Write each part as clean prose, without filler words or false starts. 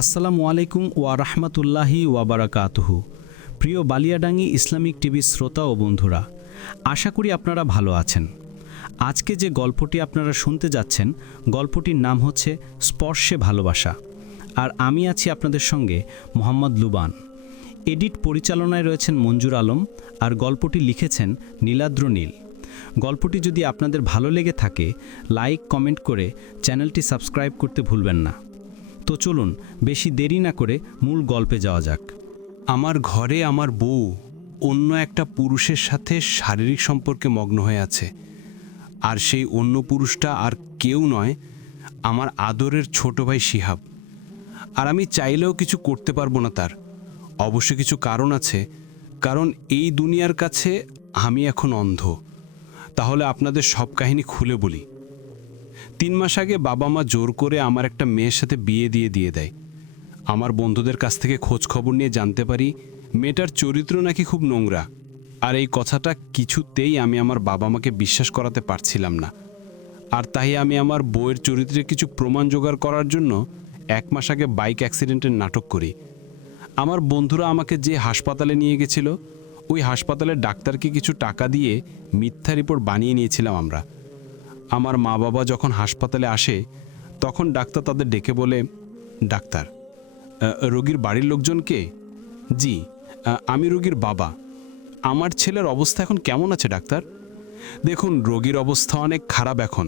আসসালামু আলাইকুম ওয়া রাহমাতুল্লাহি ওয়া বারাকাতুহু। প্রিয় বালিয়াডাঙ্গি ইসলামিক টিভির শ্রোতা ও বন্ধুরা, আশা করি আপনারা ভালো আছেন। আজকে যে গল্পটি আপনারা শুনতে যাচ্ছেন, গল্পটির নাম হচ্ছে স্পর্শে ভালোবাসা। আর আমি আছি আপনাদের সঙ্গে মোহাম্মদ লুবান। এডিট পরিচালনায় রয়েছেন মঞ্জুর আলম, আর গল্পটি লিখেছেন নীলাদ্র নীল। গল্পটি যদি আপনাদের ভালো লেগে থাকে, লাইক কমেন্ট করে চ্যানেলটি সাবস্ক্রাইব করতে ভুলবেন না। তো চলুন বেশি দেরি না করে মূল গল্পে যাওয়া যাক। আমার ঘরে আমার বউ অন্য একটা পুরুষের সাথে শারীরিক সম্পর্কে মগ্ন হয়ে আছে। আর সেই অন্য পুরুষটা আর কেউ নয়, আমার আদরের ছোট ভাই শিহাব। আর আমি চাইলেও কিছু করতে পারবো না তার। অবশ্য কিছু কারণ আছে, কারণ এই দুনিয়ার কাছে আমি এখন অন্ধ। তাহলে আপনাদের সব কাহিনী খুলে বলি। 3 মাস আগে বাবা মা জোর করে আমার একটা মেয়ের সাথে বিয়ে দিয়ে দেয়। আমার বন্ধুদের কাছ থেকে খোঁজ খবর নিয়ে জানতে পারি মেয়েটার চরিত্র নাকি খুব নোংরা। আর এই কথাটা কিছুতেই আমি আমার বাবা মাকে বিশ্বাস করাতে পারছিলাম না। আর তাই আমি আমার বউয়ের চরিত্রে কিছু প্রমাণ জোগাড় করার জন্য 1 মাস আগে বাইক অ্যাক্সিডেন্টের নাটক করি। আমার বন্ধুরা আমাকে যে হাসপাতালে নিয়ে গেছিল, ওই হাসপাতালের ডাক্তারকে কিছু টাকা দিয়ে মিথ্যা রিপোর্ট বানিয়ে নিয়েছিলাম আমরা। আমার মা বাবা যখন হাসপাতালে আসে, তখন ডাক্তার তাদের ডেকে বলে, ডাক্তার, রোগীর বাড়ির লোকজন কে? জি, আমি রোগীর বাবা। আমার ছেলের অবস্থা এখন কেমন আছে ডাক্তার? দেখুন, রোগীর অবস্থা অনেক খারাপ এখন।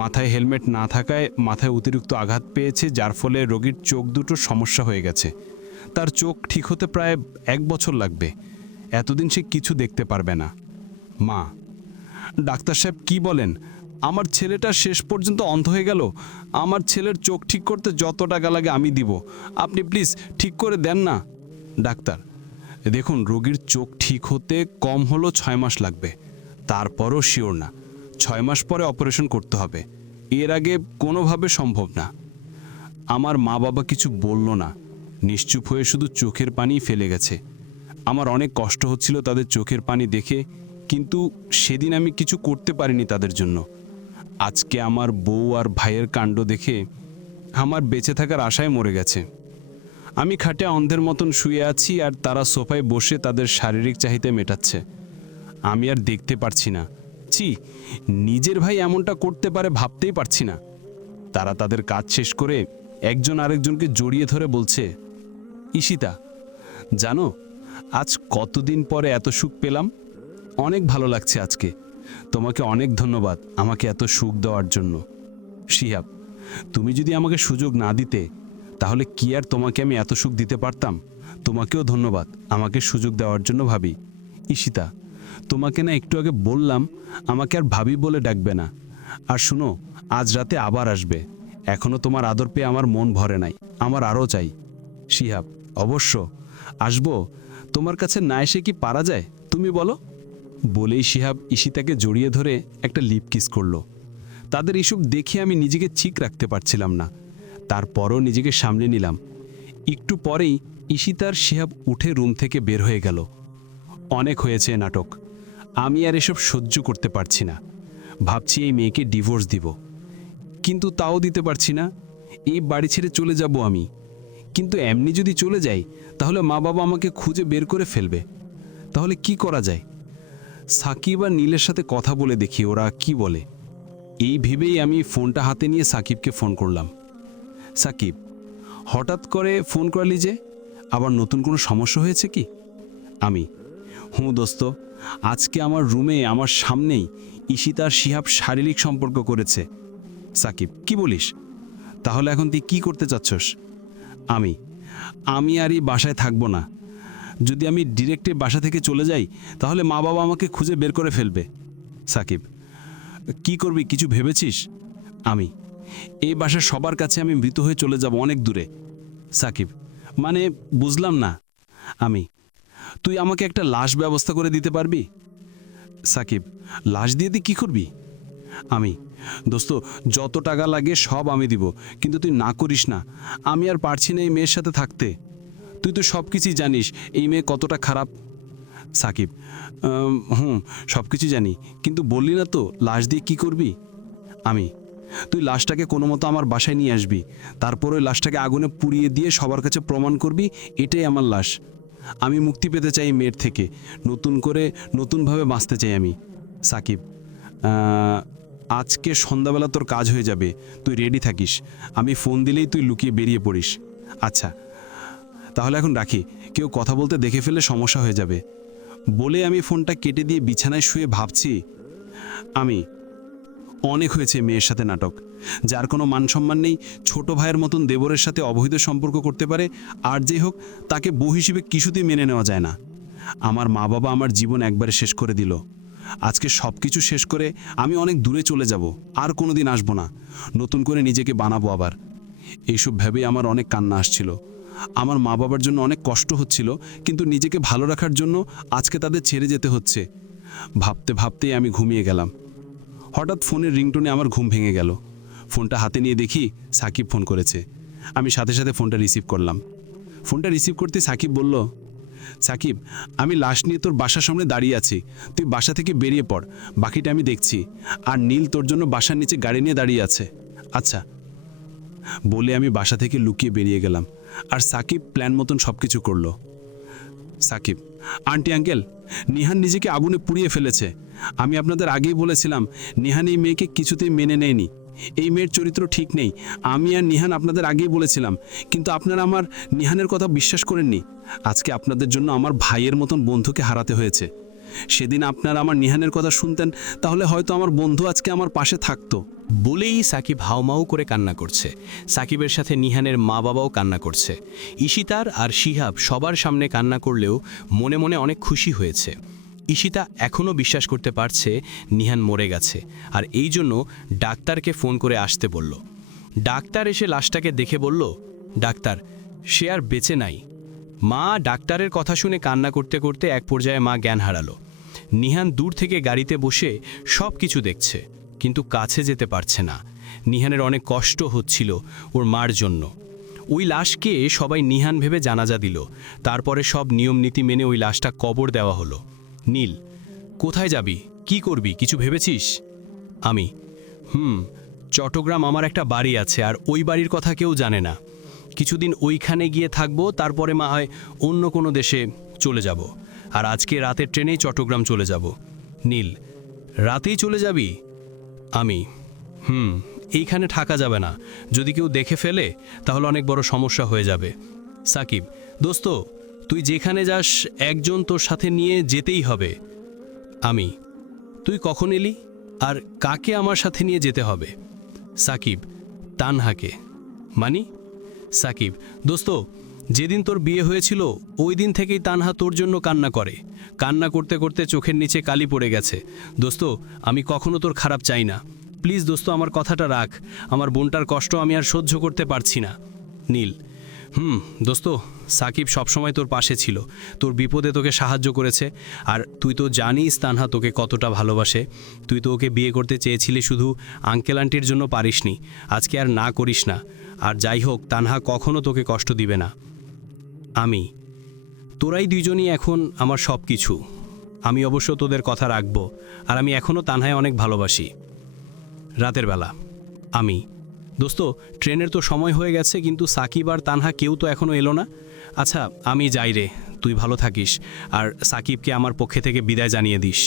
মাথায় হেলমেট না থাকায় মাথায় অতিরিক্ত আঘাত পেয়েছে, যার ফলে রোগীর চোখ দুটোর সমস্যা হয়ে গেছে। তার চোখ ঠিক হতে প্রায় 1 বছর লাগবে। এতদিন সে কিছু দেখতে পারবে না। মা: ডাক্তার সাহেব কি বলেন? আমার ছেলেটা শেষ পর্যন্ত অন্ধ হয়ে গেল। আমার ছেলের চোখ ঠিক করতে যত টাকা লাগে আমি দিব, আপনি প্লিজ ঠিক করে দেন না। ডাক্তার: দেখুন, রোগীর চোখ ঠিক হতে কম হলো 6 মাস লাগবে। তারপরও শিওর না। 6 মাস পরে অপারেশন করতে হবে, এর আগে কোনোভাবে সম্ভব না। আমার মা বাবা কিছু বলল না, নিশ্চুপ হয়ে শুধু চোখের পানি ফেলে গেছে। আমার অনেক কষ্ট হচ্ছিল তাদের চোখের পানি দেখে, কিন্তু সেদিন আমি কিছু করতে পারিনি তাদের জন্য। আজকে আমার বউ আর ভাইয়ের কাণ্ড দেখে আমার বেঁচে থাকার আশায় মরে গেছে। আমি খাটে অন্ধের মতন শুয়ে আছি, আর তারা সোফায় বসে তাদের শারীরিক চাহিদা মেটাচ্ছে। আমি আর দেখতে পারছি না। ছি, নিজের ভাই এমনটা করতে পারে ভাবতেই পারছি না। তারা তাদের কাজ শেষ করে একজন আরেকজনকে জড়িয়ে ধরে বলছে, ঈশিতা, জানো আজ কতদিন পরে এত সুখ পেলাম। অনেক ভালো লাগছে আজকে। তোমাকে অনেক ধন্যবাদ আমাকে এত সুখ দেওয়ার জন্য। শিহাব: তুমি যদি আমাকে সুযোগ না দিতে, তাহলে কি আর তোমাকে আমি এত সুখ দিতে পারতাম? তোমাকেও ধন্যবাদ আমাকে সুযোগ দেওয়ার জন্য ভাবি। ঈশিতা: তোমাকে না একটু আগে বললাম আমাকে আর ভাবি বলে ডাকবে না। আর শুনো, আজ রাতে আবার আসবে। এখনো তোমার আদর পেয়ে আমার মন ভরে নাই, আমার আরও চাই। শিহাব: অবশ্য আসবো। তোমার কাছে না এসে কি পারা যায়, তুমি বলো? বলেই শিহাব ঈশিতাকে জড়িয়ে ধরে একটা লিপ কিস করলো। তাদের এসব দেখে আমি নিজেকে ঠিক রাখতে পারছিলাম না। তারপরও নিজেকে সামলে নিলাম। একটু পরেই ঈশিতার শিহাব উঠে রুম থেকে বের হয়ে গেল। অনেক হয়েছে নাটক, আমি আর এসব সহ্য করতে পারছি না। ভাবছি এই মেয়েকে ডিভোর্স দিব, কিন্তু তাও দিতে পারছি না। এই বাড়ি ছেড়ে চলে যাব আমি। কিন্তু এমনি যদি চলে যাই, তাহলে মা বাবা আমাকে খুঁজে বের করে ফেলবে। তাহলে কি করা যায়? সাকিব আর নীলের সাথে কথা বলে দেখি ওরা কি বলে। এই ভেবেই আমি ফোনটা হাতে নিয়ে সাকিবকে ফোন করলাম। সাকিব, হঠাৎ করে ফোন করলি যে? আবার নতুন কোনো সমস্যা হয়েছে কি? আমি: হুঁ দোস্ত, আজকে আমার রুমে আমার সামনেই ঈশিতার শিহাব শারীরিক সম্পর্ক করেছে। সাকিব: কি বলিস? তাহলে এখন তুই কি করতে চাচ্ছস? আমি আর এই বাসায় থাকবো না। যদি আমি ডিরেক্টে বাসা থেকে চলে যাই, তাহলে মা বাবা আমাকে খুঁজে বের করে ফেলবে। সাকিব: কি করবি, কিছু ভেবেছিস? এই বাসার সবার কাছে আমি মৃত হয়ে চলে যাব অনেক দূরে। সাকিব: মানে বুঝলাম না। তুই আমাকে একটা লাশ ব্যবস্থা করে দিতে পারবি? সাকিব: লাশ দিয়ে তুই কী করবি? দোস্ত, যত টাকা লাগে সব আমি দিব, কিন্তু তুই না করিস না। আমি আর পারছি না এই মেয়ের সাথে থাকতে। তুই তো সব কিছুই জানিস এই মেয়ে কতটা খারাপ। সাকিব: সব কিছু জানি, কিন্তু বললি না তো লাশ দিয়ে কি করবি? তুই লাশটাকে কোনো মতো আমার বাসায় নিয়ে আসবি, তারপর ওই লাশটাকে আগুনে পুড়িয়ে দিয়ে সবার কাছে প্রমাণ করবি এটাই আমার লাশ। আমি মুক্তি পেতে চাই মেয়ের থেকে, নতুনভাবে বাঁচতে চাই আমি। সাকিব, আজকে সন্ধ্যাবেলা তোর কাজ হয়ে যাবে, তুই রেডি থাকিস। আমি ফোন দিলেই তুই লুকিয়ে বেরিয়ে পড়িস। আচ্ছা, তাহলে এখন রাখি, কেউ কথা বলতে দেখে ফেললে সমস্যা হয়ে যাবে। বলে আমি ফোনটা কেটে দিয়ে বিছানায় শুয়ে ভাবছি, আমি অনেক হয়েছে মেয়ের সাথে নাটক। যার কোনো মান সম্মান নেই, ছোট ভাইয়ের মতন দেবরের সাথে অবৈধ সম্পর্ক করতে পারে, আর যে হোক তাকে বউ হিসেবে কিছুতেই মেনে নেওয়া যায় না। আমার মা বাবা আমার জীবন একবারে শেষ করে দিল। আজকে সব কিছু শেষ করে আমি অনেক দূরে চলে যাব, আর কোনো দিন আসবো না। নতুন করে নিজেকে বানাবো আবার। এইসব ভেবেই আমার অনেক কান্না আসছিল। আমার মা বাবার জন্য অনেক কষ্ট হচ্ছিল, কিন্তু নিজেকে ভালো রাখার জন্য আজকে তাদের ছেড়ে যেতে হচ্ছে। ভাবতে ভাবতেই আমি ঘুমিয়ে গেলাম। হঠাৎ ফোনের রিংটোনে আমার ঘুম ভেঙে গেল। ফোনটা হাতে নিয়ে দেখি সাকিব ফোন করেছে। আমি সাথে সাথে ফোনটা রিসিভ করলাম। ফোনটা রিসিভ করতে সাকিব বলল, সাকিব, আমি লাশ নিয়ে তোর বাসার সামনে দাঁড়িয়ে আছি, তুই বাসা থেকে বেরিয়ে পড়, বাকিটা আমি দেখছি। আর নীল তোর জন্য বাসার নিচে গাড়ি নিয়ে দাঁড়িয়ে আছে। আচ্ছা। বলে আমি বাসা থেকে লুকিয়ে বেরিয়ে গেলাম, আর সাকিব প্ল্যান মতন সব কিছু করলো। সাকিব, আন্টি আঙ্কেল, নিহান নিজেকে আগুনে পুড়িয়ে ফেলেছে। আমি আপনাদের আগেই বলেছিলাম নিহান এই মেয়েকে কিছুতেই মেনে নেয়নি, এই মেয়ের চরিত্র ঠিক নেই। আমি আর নিহান আপনাদের আগেই বলেছিলাম, কিন্তু আপনারা আমার নিহানের কথা বিশ্বাস করেননি। আজকে আপনাদের জন্য আমার ভাইয়ের মতন বন্ধুকে হারাতে হয়েছে। সেদিন আপনারা আমার নিহানের কথা শুনতেন, তাহলে হয়তো আমার বন্ধু আজকে আমার পাশে থাকতো। বলেই সাকিব হাউমাউ করে কান্না করছে। সাকিবের সাথে নিহানের মা বাবাও কান্না করছে। ঈশিতার আর শিহাব সবার সামনে কান্না করলেও মনে মনে অনেক খুশি হয়েছে। ঈশিতা এখনও বিশ্বাস করতে পারছে নিহান মরে গেছে, আর এই জন্য ডাক্তারকে ফোন করে আসতে বলল। ডাক্তার এসে লাশটাকে দেখে বলল, ডাক্তার, সে আর বেঁচে নাই। মা ডাক্তারের কথা শুনে কান্না করতে করতে এক পর্যায়ে মা জ্ঞান হারালো। নিহান দূর থেকে গাড়িতে বসে সব কিছু দেখছে, কিন্তু কাছে যেতে পারছে না। নিহানের অনেক কষ্ট হচ্ছিল ওর মার জন্য। ওই লাশকে সবাই নিহান ভেবে জানাজা দিল। তারপরে সব নিয়ম নীতি মেনে ওই লাশটা কবর দেওয়া হলো। নীল, কোথায় যাবি, কি করবি, কিছু ভেবেছিস? আমি, চট্টগ্রাম আমার একটা বাড়ি আছে, আর ওই বাড়ির কথা কেউ জানে না। কিছুদিন ওইখানে গিয়ে থাকবো, তারপরে মা হয় অন্য কোনো দেশে চলে যাব। আর আজকে রাতের ট্রেনেই চট্টগ্রাম চলে যাব। নীল, রাতেই চলে যাবি? আমি, এইখানে থাকা যাবে না, যদি কেউ দেখে ফেলে তাহলে অনেক বড় সমস্যা হয়ে যাবে। সাকিব, দোস্ত, তুই যেখানে যাস একজন তোর সাথে নিয়ে যেতেই হবে। আমি, তুই কখন এলি, আর কাকে আমার সাথে নিয়ে যেতে হবে? সাকিব, তানহাকে। মানি? সাকিব, দোস্ত, যেদিন তোর বিয়ে হয়েছিল ওই দিন থেকেই তানহা তোর জন্য কান্না করে। কান্না করতে করতে চোখের নিচে কালি পড়ে গেছে। দোস্ত, আমি কখনো তোর খারাপ চাই না, প্লিজ দোস্ত, আমার কথাটা রাখ। আমার বোনটার কষ্ট আমি আর সহ্য করতে পারছি না। নীল, দোস্ত, সাকিব সবসময় তোর পাশে ছিল, তোর বিপদে তোকে সাহায্য করেছে। আর তুই তো জানিস তানহা তোকে কতটা ভালোবাসে। তুই তো ওকে বিয়ে করতে চেয়েছিলি, শুধু আঙ্কেল আন্টির জন্য পারিসনি। আজকে আর না করিস না। আর যাই হোক, তানহা কখনো তোকে কষ্ট দিবে না। আমি, তোরাই দুইজনই এখন আমার সব কিছু। আমি অবশ্য তোদের কথা রাখবো, আর আমি এখনও তানহায় অনেক ভালোবাসি। রাতের বেলা। আমি, দোস্ত, ট্রেনের তো সময় হয়ে গেছে, কিন্তু সাকিব আর তানহা কেউ তো এখনও এলো না। আচ্ছা, আমি যাই রে, তুই ভালো থাকিস। আর সাকিবকে আমার পক্ষে থেকে বিদায় জানিয়ে দিস।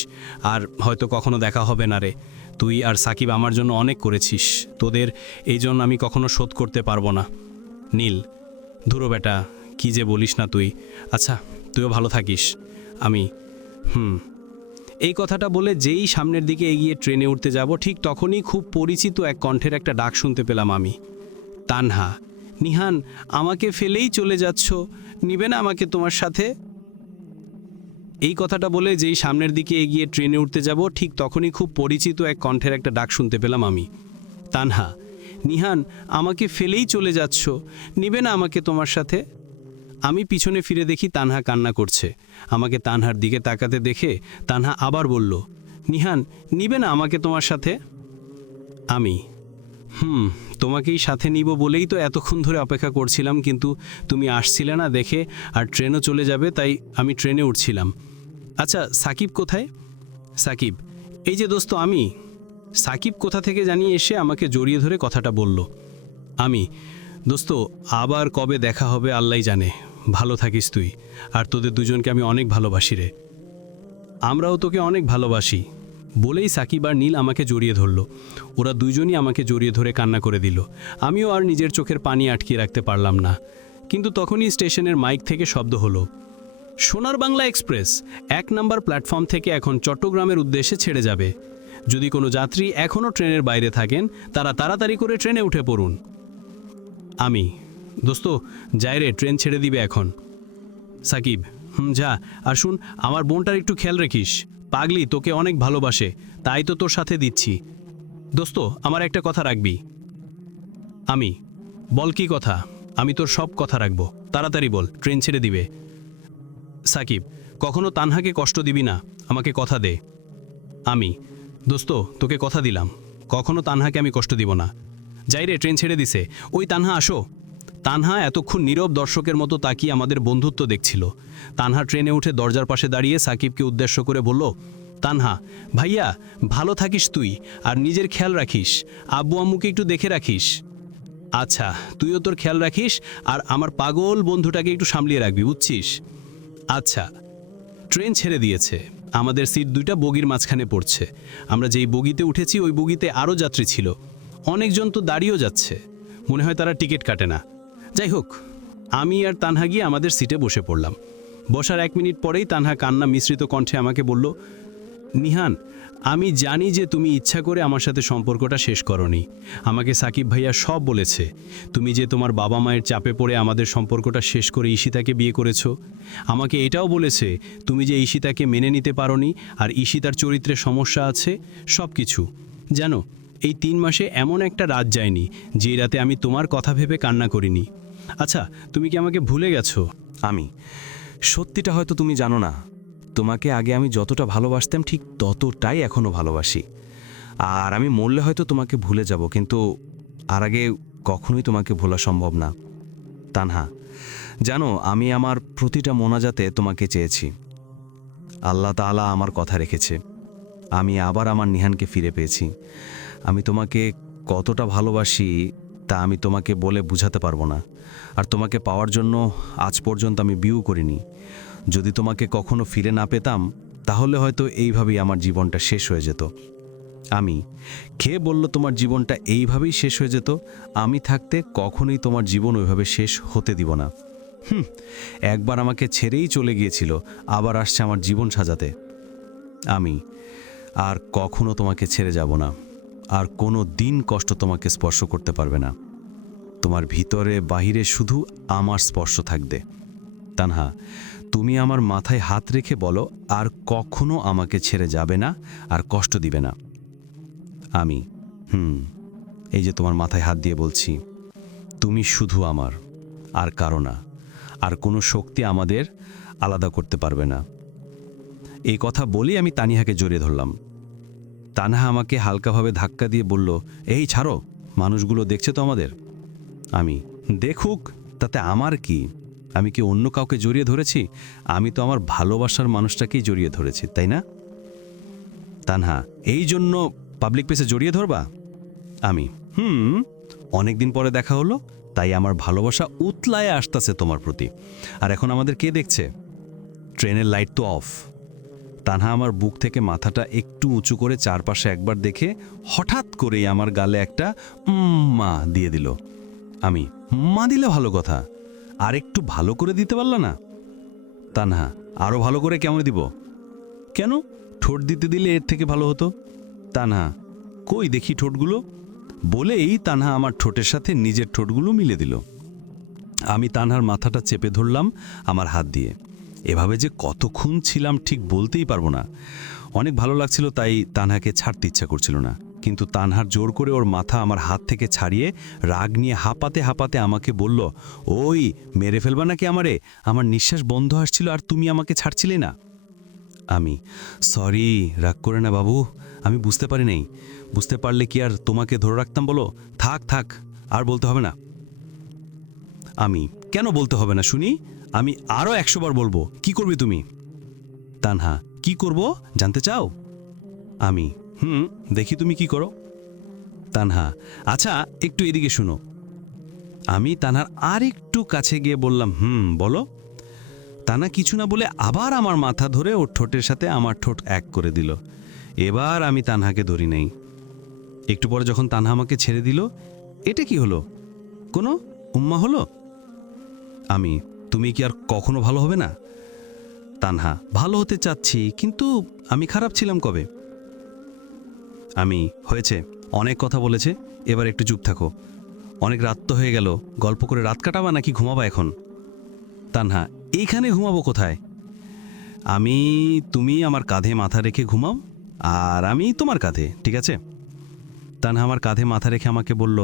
আর হয়তো কখনো দেখা হবে না রে। তুই আর সাকিব আমার জন্য অনেক করেছিস, তোদের এই জন্য আমি কখনো শোধ করতে পারবো না। নীল, ধুরো বেটা, কি যে বলিস না তুই। আচ্ছা, তুইও ভালো থাকিস। আমি, এই কথাটা বলে যেই সামনের দিকে এগিয়ে ট্রেনে উঠতে যাব, ঠিক তখনই খুব পরিচিত এক কণ্ঠের একটা ডাক শুনতে পেলাম আমি। তানহা, নিহান, আমাকে ফেলেই চলে যাচ্ছ, নিবে না আমাকে তোমার সাথে? এই কথাটা বলে যেই সামনের দিকে এগিয়ে ট্রেনে উঠতে যাব, ঠিক তখনই খুব পরিচিত এক কণ্ঠের একটা ডাক শুনতে পেলাম আমি। তানহা, নিহান, আমাকে ফেলেই চলে যাচ্ছ, নিবে না আমাকে তোমার সাথে? আমি পিছনে ফিরে দেখি তানহা কান্না করছে। আমাকে তানহার দিকে তাকাতে দেখে তানহা আবার বলল, নিহান, নিবে না আমাকে তোমার সাথে? আমি, তোমাকেই সাথে নিব বলেই তো এতক্ষণ ধরে অপেক্ষা করছিলাম, কিন্তু তুমি আসছিলে না দেখে, আর ট্রেনও চলে যাবে তাই আমি ট্রেনে উঠছিলাম। আচ্ছা, সাকিব কোথায়? সাকিব, এই যে দোস্ত আমি। সাকিব কোথা থেকে জানিয়ে এসে আমাকে জড়িয়ে ধরে কথাটা বলল। আমি, দোস্ত, আবার কবে দেখা হবে আল্লাহই জানে। ভালো থাকিস তুই, আর তোদের দুজনকে আমি অনেক ভালোবাসি রে। আমরাও তোকে অনেক ভালোবাসি বলেই সাকিব আর নীল আমাকে জড়িয়ে ধরল। ওরা দুইজনই আমাকে জড়িয়ে ধরে কান্না করে দিল। আমিও আর নিজের চোখের পানি আটকিয়ে রাখতে পারলাম না। কিন্তু তখনই স্টেশনের মাইক থেকে শব্দ হলো, সোনার বাংলা এক্সপ্রেস 1 নম্বর প্ল্যাটফর্ম থেকে এখন চট্টগ্রামের উদ্দেশ্যে ছেড়ে যাবে। যদি কোনো যাত্রী এখনও ট্রেনের বাইরে থাকেন তারা তাড়াতাড়ি করে ট্রেনে উঠে পড়ুন। আমি, দোস্ত যাই রে, ট্রেন ছেড়ে দিবে এখন। সাকিব, যা। আর শুন, আমার বোনটার একটু খেয়াল রাখিস। পাগলি তোকে অনেক ভালোবাসে, তাই তো তোর সাথে দিচ্ছি। দোস্ত, আমার একটা কথা রাখবি। আমি, বল কি কথা? আমি তোর সব কথা রাখবো, তাড়াতাড়ি বল, ট্রেন ছেড়ে দিবে। সাকিব, কখনো তানহাকে কষ্ট দিবি না, আমাকে কথা দে। আমি, দোস্ত তোকে কথা দিলাম, কখনো তানহাকে আমি কষ্ট দিব না। যাই রে, ট্রেন ছেড়ে দিছে। ওই তানহা, আসো। তানহা এতক্ষণ নীরব দর্শকের মতো তাকিয়ে আমাদের বন্ধুত্ব দেখছিল। তানহা ট্রেনে উঠে দরজার পাশে দাঁড়িয়ে সাকিবকে উদ্দেশ্য করে বলল, তানহা ভাইয়া, ভালো থাকিস তুই, আর নিজের খেয়াল রাখিস। আব্বু আম্মুকে একটু দেখে রাখিস। আচ্ছা, তুইও তোর খেয়াল রাখিস, আর আমার পাগল বন্ধুটাকে একটু সামলিয়ে রাখবি, বুঝছিস? আচ্ছা। ট্রেন ছেড়ে দিয়েছে। আমাদের সিট 2টা বগির মাঝখানে পড়ছে। আমরা যেই বগিতে উঠেছি ওই বগিতে আরও যাত্রী ছিল। অনেকজন তো দাঁড়িয়েও যাচ্ছে, মনে হয় তারা টিকিট কাটে না। যাই হোক, আমি আর তানহা গিয়ে আমাদের সিটে বসে পড়লাম। বসার 1 মিনিট পরেই তানহা কান্না মিশ্রিত কণ্ঠে আমাকে বলল, নিহান, আমি জানি যে তুমি ইচ্ছা করে আমার সাথে সম্পর্কটা শেষ করনি। আমাকে সাকিব ভাইয়া সব বলেছে। তুমি যে তোমার বাবা মায়ের চাপে পড়ে আমাদের সম্পর্কটা শেষ করে ঈশিতাকে বিয়ে করেছো। আমাকে এটাও বলেছে তুমি যে ঈশিতাকে মেনে নিতে পারোনি, আর ঈশিতার চরিত্রে সমস্যা আছে, সব কিছু। জানো, এই 3 মাসে এমন একটা রাত যায়নি যেই রাতে আমি তোমার কথা ভেবে কান্না করিনি। আচ্ছা, তুমি কি আমাকে ভুলে গেছো? আমি, সত্যিটা হয়তো তুমি জানো না, তোমাকে আগে আমি যতটা ভালোবাসতাম ঠিক ততটাই এখনও ভালোবাসি। আর আমি মরলে হয়তো তোমাকে ভুলে যাব, কিন্তু আর আগে কখনোই তোমাকে ভোলা সম্ভব না। তানহা, জানো, আমি আমার প্রতিটা মোনাজাতে তোমাকে চেয়েছি। আল্লাহ তাআলা আমার কথা রেখেছে। আমি আবার আমার নিহানকে ফিরে পেয়েছি। আমি তোমাকে কতটা ভালোবাসি তা আমি তোমাকে বলে বুঝাতে পারবো না। আর তোমাকে পাওয়ার জন্য আজ পর্যন্ত আমি বিয়েও করিনি। যদি তোমাকে কখনো ফিরে না পেতাম তাহলে হয়তো এইভাবেই আমার জীবনটা শেষ হয়ে যেত। আমি, খেয়ে বলল তোমার জীবনটা এইভাবেই শেষ হয়ে যেত? আমি থাকতে কখনোই তোমার জীবন ওইভাবে শেষ হতে দিব না। একবার আমাকে ছেড়েই চলে গিয়েছিল, আবার আসছে আমার জীবন সাজাতে। আমি আর কখনো তোমাকে ছেড়ে যাব না, আর কোনো দিন কষ্ট তোমাকে স্পর্শ করতে পারবে না। তোমার ভিতরে বাহিরে শুধু আমার স্পর্শ থাকবে। তানহা, তুমি আমার মাথায় হাত রেখে বলো, আর কখনো আমাকে ছেড়ে যাবে না, আর কষ্ট দিবে না। আমি, এই যে তোমার মাথায় হাত দিয়ে বলছি, তুমি শুধু আমার, আর কারো না, আর কোনো শক্তি আমাদের আলাদা করতে পারবে না। এই কথা বলেই আমি তানিহাকে জড়িয়ে ধরলাম। তানহা আমাকে হালকাভাবে ধাক্কা দিয়ে বলল, এই ছাড়ো, মানুষগুলো দেখছে তো আমাদের। আমি, দেখুক, তাতে আমার কি? আমি কি অন্য কাউকে জড়িয়ে ধরেছি? আমি তো আমার ভালোবাসার মানুষটাকেই জড়িয়ে ধরেছি, তাই না? তানহা, এই জন্য পাবলিক প্লেসে জড়িয়ে ধরবা? আমি, অনেকদিন পরে দেখা হলো, তাই আমার ভালোবাসা উতলায় আসতেছে তোমার প্রতি। আর এখন আমাদের কে দেখছে? ট্রেনের লাইট তো অফ। তানহা আমার বুক থেকে মাথাটা একটু উঁচু করে চারপাশে একবার দেখে হঠাৎ করেই আমার গালে একটা মা দিয়ে দিল। আমি, মা দিলে ভালো কথা, আর একটু ভালো করে দিতে পারল না? তানহা, আরো ভালো করে কেমন দিব? কেন, ঠোঁট দিতে দিলে এর থেকে ভালো হতো। তানহা, কই দেখি ঠোঁটগুলো। বলেই তানহা আমার ঠোঁটের সাথে নিজের ঠোঁটগুলো মিলে দিল। আমি তানহার মাথাটা চেপে ধরলাম আমার হাত দিয়ে। এভাবে যে কতক্ষণ ছিলাম ঠিক বলতেই পারবো না। অনেক ভালো লাগছিল, তাই তানহাকে ছাড়তে ইচ্ছা করছিল না। কিন্তু তানহার জোর করে ওর মাথা আমার হাত থেকে ছাড়িয়ে রাগ নিয়ে হাঁপাতে হাঁপাতে আমাকে বলল, ওই মেরে ফেলবা নাকি আমারে? আমার নিঃশ্বাস বন্ধ আসছিল আর তুমি আমাকে ছাড়ছিলে না। আমি, সরি, রাগ করে না বাবু, আমি বুঝতে পারি নাই। বুঝতে পারলে কি আর তোমাকে ধরে রাখতাম? বলো, থাক থাক, আর বলতে হবে না। আমি, কেন বলতে হবে না শুনি? আমি আরও 100 বার বলবো। কি করবি তুমি? তানহা, কি করব জানতে চাও? আমি, দেখি তুমি কি করো। তানহা, আচ্ছা একটু এদিকে শুনো। আমি তানহার আর একটু কাছে গিয়ে বললাম, বলো। তানা কিছু না বলে আবার আমার মাথা ধরে ওর ঠোঁটের সাথে আমার ঠোঁট এক করে দিল। এবার আমি তানহাকে ধরি নাই। একটু পরে যখন তানহা আমাকে ছেড়ে দিল, এটা কি হলো? কোনো উম্মা হলো? আমি, তুমি কি আর কখনো ভালো হবে না? তানহা, ভালো হতে চাচ্ছি, কিন্তু আমি খারাপ ছিলাম কবে? আমি, হয়েছে, অনেক কথা বলেছে, এবার একটু চুপ থাকো। অনেক রাত তো হয়ে গেল, গল্প করে রাত কাটাবা নাকি ঘুমাবা এখন? তানহা, এইখানে ঘুমাবো কোথায়? আমি, তুমি আমার কাঁধে মাথা রেখে ঘুমাও, আর আমি তোমার কাঁধে, ঠিক আছে? তানহা আমার কাঁধে মাথা রেখে আমাকে বলল,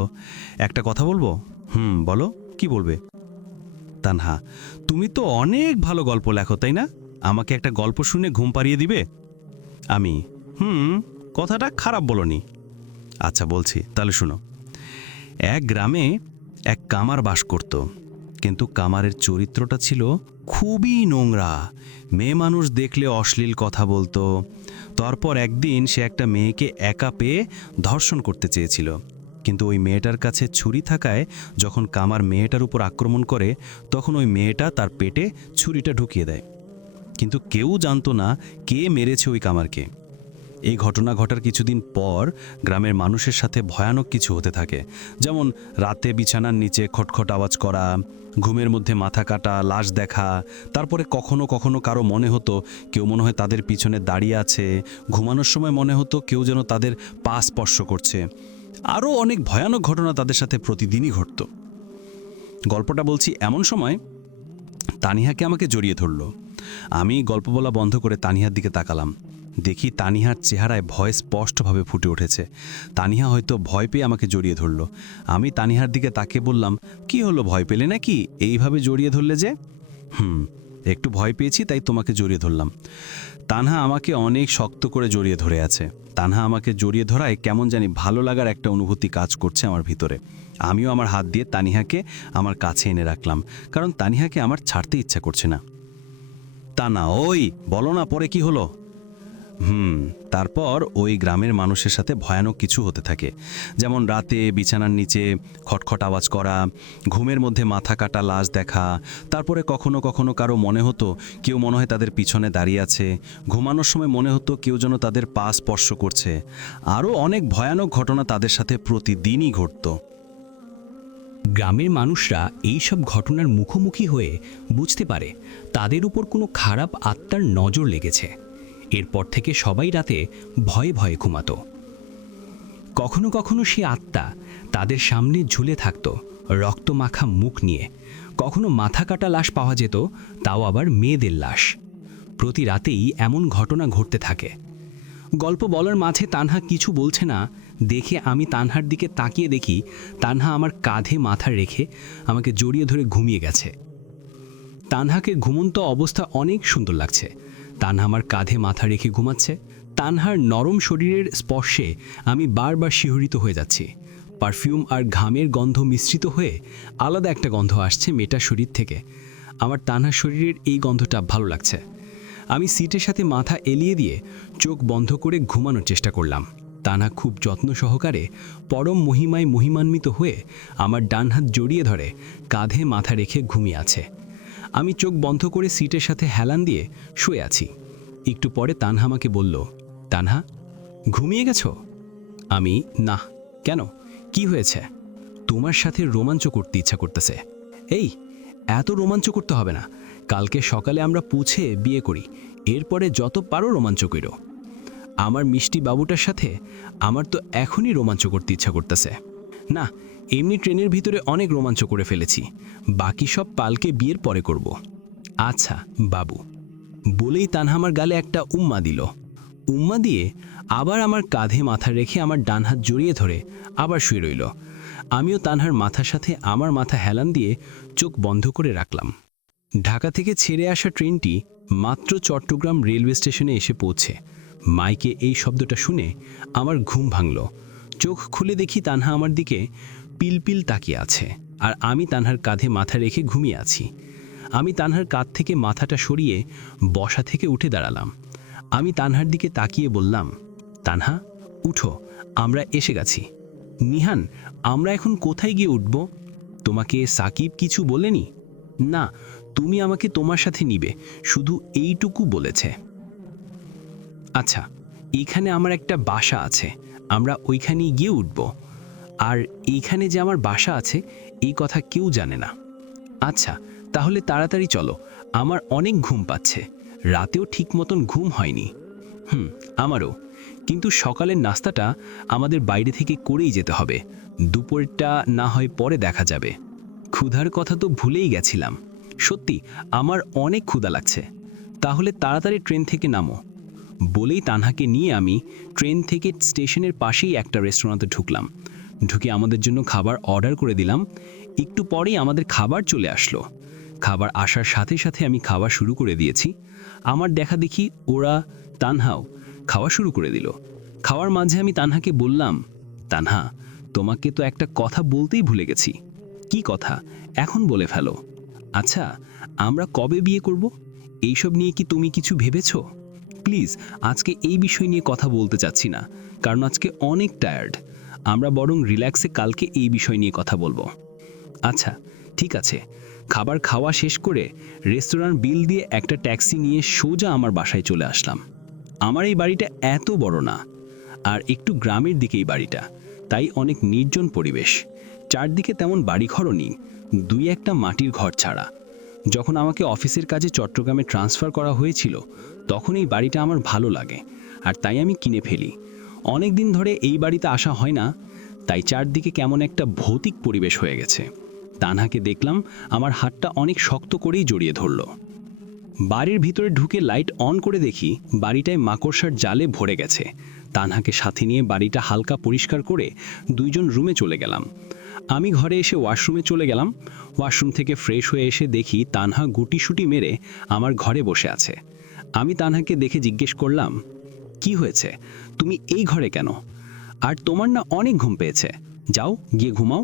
একটা কথা বলবো? বলো, কি বলবে? তানহা, তুমি তো অনেক ভালো গল্প লেখো, তাই না? আমাকে একটা গল্প শুনে ঘুম পাড়িয়ে দিবে? আমি, কথাটা খারাপ বলনি। আচ্ছা বলছি, তাহলে শুনো। এক গ্রামে এক কামার বাস করত, কিন্তু কামারের চরিত্রটা ছিল খুবই নোংরা। মেয়ে মানুষ দেখলে অশ্লীল কথা বলতো। তারপর একদিন সে একটা মেয়েকে একা পেয়ে ধর্ষণ করতে চেয়েছিল, কিন্তু ওই মেয়েটার কাছে ছুরি থাকায় যখন কামার মেয়েটার উপর আক্রমণ করে, তখন ওই মেয়েটা তার পেটে ছুরিটা ঢুকিয়ে দেয়। কিন্তু কেউ জানতো না কে মেরেছে ওই কামারকে। এই ঘটনা ঘটার কিছুদিন পর গ্রামের মানুষের সাথে ভয়ানক কিছু হতে থাকে, যেমন রাতে বিছানার নিচে খটখট আওয়াজ করা, ঘুমের মধ্যে মাথা কাটা, লাশ দেখা। তারপরে কখনো কখনো কারো মনে হতো কেউ মনে হয় তাদের পিছনে দাঁড়িয়ে আছে। ঘুমানোর সময় মনে হতো কেউ যেন তাদের পা স্পর্শ করছে। আরও অনেক ভয়ানক ঘটনা তাদের সাথে প্রতিদিনই ঘটত। গল্পটা বলছি এমন সময় তানিহাকে আমাকে জড়িয়ে ধরল। আমি গল্প বলা বন্ধ করে তানিহার দিকে তাকালাম। দেখি তানিহার চেহারায় ভয় স্পষ্টভাবে ফুটে উঠেছে। তানিহা হয়তো ভয় পেয়ে আমাকে জড়িয়ে ধরল। আমি তানিহার দিকে তাকিয়ে বললাম, কি হলো, ভয় পেলে নাকি? এইভাবে জড়িয়ে ধরলে যে? একটু ভয় পেয়েছি, তাই তোমাকে জড়িয়ে ধরলাম। তানহা আমাকে অনেক শক্ত করে জড়িয়ে ধরে আছে। তানহা আমাকে জড়িয়ে ধরায় কেমন জানি ভালো লাগার একটা অনুভূতি কাজ করছে আমার ভিতরে। আমিও আমার হাত দিয়ে তানিহাকে আমার কাছে এনে রাখলাম, কারণ তানিহাকে আমার ছাড়তে ইচ্ছা করছে না। তা না, ওই বলো না পরে কি হলো? তারপর ওই গ্রামের মানুষের সাথে ভয়ানক কিছু হতে থাকে, যেমন রাতে বিছানার নিচে খটখট আওয়াজ করা, ঘুমের মধ্যে মাথা কাটা, লাশ দেখা। তারপরে কখনো কখনো কারো মনে হতো কেউ মনে হয় তাদের পিছনে দাঁড়িয়ে আছে। ঘুমানোর সময় মনে হতো কেউ যেন তাদের পা স্পর্শ করছে। আরও অনেক ভয়ানক ঘটনা তাদের সাথে প্রতিদিনই ঘটত। গ্রামের মানুষরা এই সব ঘটনার মুখোমুখি হয়ে বুঝতে পারে তাদের উপর কোনো খারাপ আত্মার নজর লেগেছে। এরপর থেকে সবাই রাতে ভয়ে ভয়ে ঘুমাতো। কখনো কখনো সে আত্মা তাদের সামনে ঝুলে থাকতো রক্তমাখা মুখ নিয়ে। কখনো মাথা কাটা লাশ পাওয়া যেত, তাও আবার মেয়েদের লাশ। প্রতি রাতেই এমন ঘটনা ঘটতে থাকে। গল্প বলার মাঝে তানহা কিছু বলছে না দেখে আমি তানহার দিকে তাকিয়ে দেখি তানহা আমার কাঁধে মাথা রেখে আমাকে জড়িয়ে ধরে ঘুমিয়ে গেছে। তানহাকে ঘুমন্ত অবস্থা অনেক সুন্দর লাগছে। তানহা আমার কাঁধে মাথা রেখে ঘুমাচ্ছে। তানহার নরম শরীরের স্পর্শে আমি বারবার শিহরিত হয়ে যাচ্ছি। পারফিউম আর ঘামের গন্ধ মিশ্রিত হয়ে আলাদা একটা গন্ধ আসছে মেয়েটার শরীর থেকে। আমার তানহার শরীরের এই গন্ধটা ভালো লাগছে। আমি সিটের সাথে মাথা এলিয়ে দিয়ে চোখ বন্ধ করে ঘুমানোর চেষ্টা করলাম। তানহা খুব যত্ন সহকারে পরম মহিমায় মহিমান্বিত হয়ে আমার ডান হাত জড়িয়ে ধরে কাঁধে মাথা রেখে ঘুমিয়ে আছে। আমি চোখ বন্ধ করে সিটের সাথে হেলান দিয়ে শুয়ে আছি। একটু পরে তানহা আমাকে বলল, তানহা, ঘুমিয়ে গেছো? আমি, না। কেন, কি হয়েছে? তোমার সাথে রোমাঞ্চ করতে ইচ্ছা করতেছে। এই, এত রোমাঞ্চ করতে হবে না। কালকে সকালে আমরা পৌঁছে বিয়ে করি, এরপরে যত পারো রোমাঞ্চ করো। আমার মিষ্টি বাবুটার সাথে আমার তো এখনই রোমাঞ্চ করতে ইচ্ছা করতেছে। না, এমনি ট্রেনের ভিতরে অনেক রোমাঞ্চ করে ফেলেছি, বাকি সব পালকে বিয়ের পরে করব। আচ্ছা বাবু, বলেই তানহা আমার গালে একটা উম্মা দিল। উম্মা দিয়ে আবার আমার কাঁধে মাথা রেখে আমার ডান হাত জড়িয়ে ধরে আবার শুয়ে রইল। আমিও তানহার মাথার সাথে আমার মাথা হেলান দিয়ে চোখ বন্ধ করে রাখলাম। ঢাকা থেকে ছেড়ে আসা ট্রেনটি মাত্র চট্টগ্রাম রেলওয়ে স্টেশনে এসে পৌঁছে। মাইকে এই শব্দটা শুনে আমার ঘুম ভাঙল। চোখ খুলে দেখি তানহা আমার দিকে পিলপিল তাকিয়ে আছে, আর আমি তানহার কাঁধে মাথা রেখে ঘুমিয়ে আছি। আমি তানহার কাঁধ থেকে মাথাটা সরিয়ে বসা থেকে উঠে দাঁড়ালাম। আমি তানহার দিকে তাকিয়ে বললাম, তানহা, উঠো, আমরা এসে গেছি। নিহান, আমরা এখন কোথায় গিয়ে উঠব? তোমাকে সাকিব কিছু বলেনি? না, তুমি আমাকে তোমার সাথে নিবে, শুধু এইটুকু বলেছে। আচ্ছা, এইখানে আমার একটা বাসা আছে, আমরা ওইখানেই গিয়ে উঠব। আর এইখানে যে আমার বাসা আছে এই কথা কেউ জানে না। আচ্ছা, তাহলে তাড়াতাড়ি চলো, আমার অনেক ঘুম পাচ্ছে, রাতেও ঠিক মতন ঘুম হয়নি। আমারও, কিন্তু সকালের নাস্তাটা আমাদের বাইরে থেকে করেই যেতে হবে, দুপুরটা না হয় পরে দেখা যাবে। ক্ষুধার কথা তো ভুলেই গেছিলাম, সত্যি আমার অনেক ক্ষুধা লাগছে। তাহলে তাড়াতাড়ি ট্রেন থেকে নামো। বলেই তানহাকে নিয়ে আমি ট্রেন থেকে স্টেশনের পাশেই একটা রেস্টুরেন্টে ঢুকলাম। ঢুকে আমাদের জন্য খাবার অর্ডার করে দিলাম। একটু পরেই আমাদের খাবার চলে আসলো। খাবার আসার সাথে সাথে আমি খাওয়া শুরু করে দিয়েছি। আমার দেখা দেখি ওরা, তানহাও খাওয়া শুরু করে দিল। খাওয়ার মাঝে আমি তানহাকে বললাম, তানহা, তোমাকে তো একটা কথা বলতেই ভুলে গেছি। কি কথা? এখন বলে ফেলো। আচ্ছা, আমরা কবে বিয়ে করব? এইসব নিয়ে কি তুমি কিছু ভেবেছো? প্লিজ, আজকে এই বিষয় নিয়ে কথা বলতে চাচ্ছি না, কারণ আজকে অনেক টায়ার্ড। আমরা বরং রিল্যাক্সে কালকে এই বিষয় নিয়ে কথা বলবো। আচ্ছা, ঠিক আছে। খাবার খাওয়া শেষ করে রেস্তোরাঁর বিল দিয়ে একটা ট্যাক্সি নিয়ে সোজা আমার বাসায় চলে আসলাম। আমার এই বাড়িটা এত বড় না, আর একটু গ্রামের দিকে এই বাড়িটা, তাই অনেক নির্জন পরিবেশ। চারদিকে তেমন বাড়িঘরও নেই, দুই একটা মাটির ঘর ছাড়া। যখন আমাকে অফিসের কাজে চট্টগ্রামে ট্রান্সফার করা হয়েছিল তখন এই বাড়িটা আমার ভালো লাগে, আর তাই আমি কিনে ফেলি। অনেক দিন ধরে এই বাড়িতে আসা হয় না, তাই চারদিকে কেমন একটা ভৌতিক পরিবেশ হয়ে গেছে। তানহাকে দেখলাম আমার হাতটা অনেক শক্ত করেই জড়িয়ে ধরল। বাড়ির ভিতরে ঢুকে লাইট অন করে দেখি বাড়িটায় মাকড়সার জালে ভরে গেছে। তানহাকে সাথে নিয়ে বাড়িটা হালকা পরিষ্কার করে দুইজন রুমে চলে গেলাম। আমি ঘরে এসে ওয়াশরুমে চলে গেলাম। ওয়াশরুম থেকে ফ্রেশ হয়ে এসে দেখি তানহা গুটিসুটি মেরে আমার ঘরে বসে আছে। আমি তানহাকে দেখে জিজ্ঞেস করলাম, কি হয়েছে, তুমি এই ঘরে কেন? আর তোমার না অনেক ঘুম পেয়েছে, যাও গিয়ে ঘুমাও।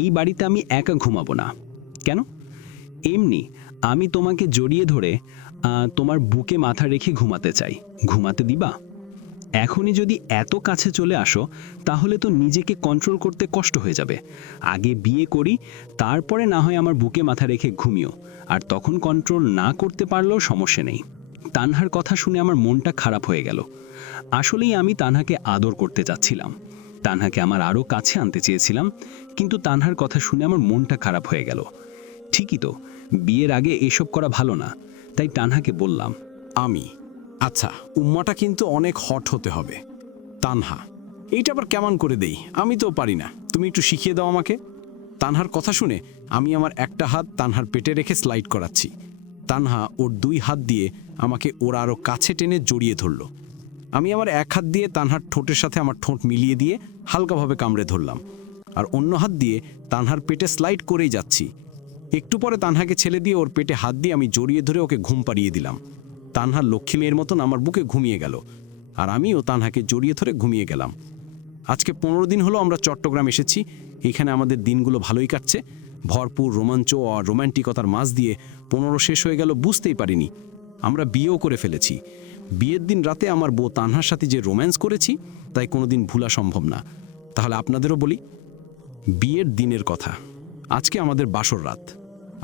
এই বাড়িতে আমি একা ঘুমাবো না। কেন? এমনি, আমি তোমাকে জড়িয়ে ধরে তোমার বুকে মাথা রেখে ঘুমাতে চাই, ঘুমাতে দিবা? এখনই যদি এত কাছে চলে আসো তাহলে তো নিজেকে কন্ট্রোল করতে কষ্ট হয়ে যাবে। আগে বিয়ে করি, তারপরে না হয় আমার বুকে মাথা রেখে ঘুমিও, আর তখন কন্ট্রোল না করতে পারলেও সমস্যা নেই। তানহার কথা শুনে আমার মনটা খারাপ হয়ে গেল। আসলেই আমি তানহাকে আদর করতে চাচ্ছিলাম, তানহাকে আমার আরও কাছে আনতে চেয়েছিলাম, কিন্তু তানহার কথা শুনে আমার মনটা খারাপ হয়ে গেল। ঠিকই তো, বিয়ের আগে এসব করা ভালো না। তাই তানহাকে বললাম, আচ্ছা, উম্মাটা কিন্তু অনেক হট হতে হবে। তানহা, এইটা আবার কেমন করে দেই? আমি তো পারি না, তুমি একটু শিখিয়ে দাও আমাকে। তানহার কথা শুনে আমি আমার একটা হাত তানহার পেটে রেখে স্লাইড করাচ্ছি। তানহা ওর দুই হাত দিয়ে আমাকে ওর আরও কাছে টেনে জড়িয়ে ধরল। আমি আমার এক হাত দিয়ে তানহার ঠোঁটের সাথে আমার ঠোঁট মিলিয়ে দিয়ে হালকাভাবে কামড়ে ধরলাম, আর অন্য হাত দিয়ে তানহার পেটে স্লাইড করেই যাচ্ছি। একটু পরে তানহাকে ছেড়ে দিয়ে ওর পেটে হাত দিয়ে আমি জড়িয়ে ধরে ওকে ঘুম পাড়িয়ে দিলাম। তানহার লক্ষ্মী মেয়ের মতন আমার বুকে ঘুমিয়ে গেল, আর আমিও তানহাকে জড়িয়ে ধরে ঘুমিয়ে গেলাম। আজকে 15 দিন হলো আমরা চট্টগ্রাম এসেছি। এখানে আমাদের দিনগুলো ভালোই কাটছে। ভরপুর রোমাঞ্চ আর রোম্যান্টিকতার মাঝ দিয়ে 15 শেষ হয়ে গেল বুঝতেই পারিনি। আমরা বিয়েও করে ফেলেছি। বিয়ের দিন রাতে আমার বউ তানহার সাথে যে রোম্যান্স করেছি তাই কোনোদিন ভোলা সম্ভব না। তাহলে আপনাদেরও বলি বিয়ের দিনের কথা। আজকে আমাদের বাসর রাত।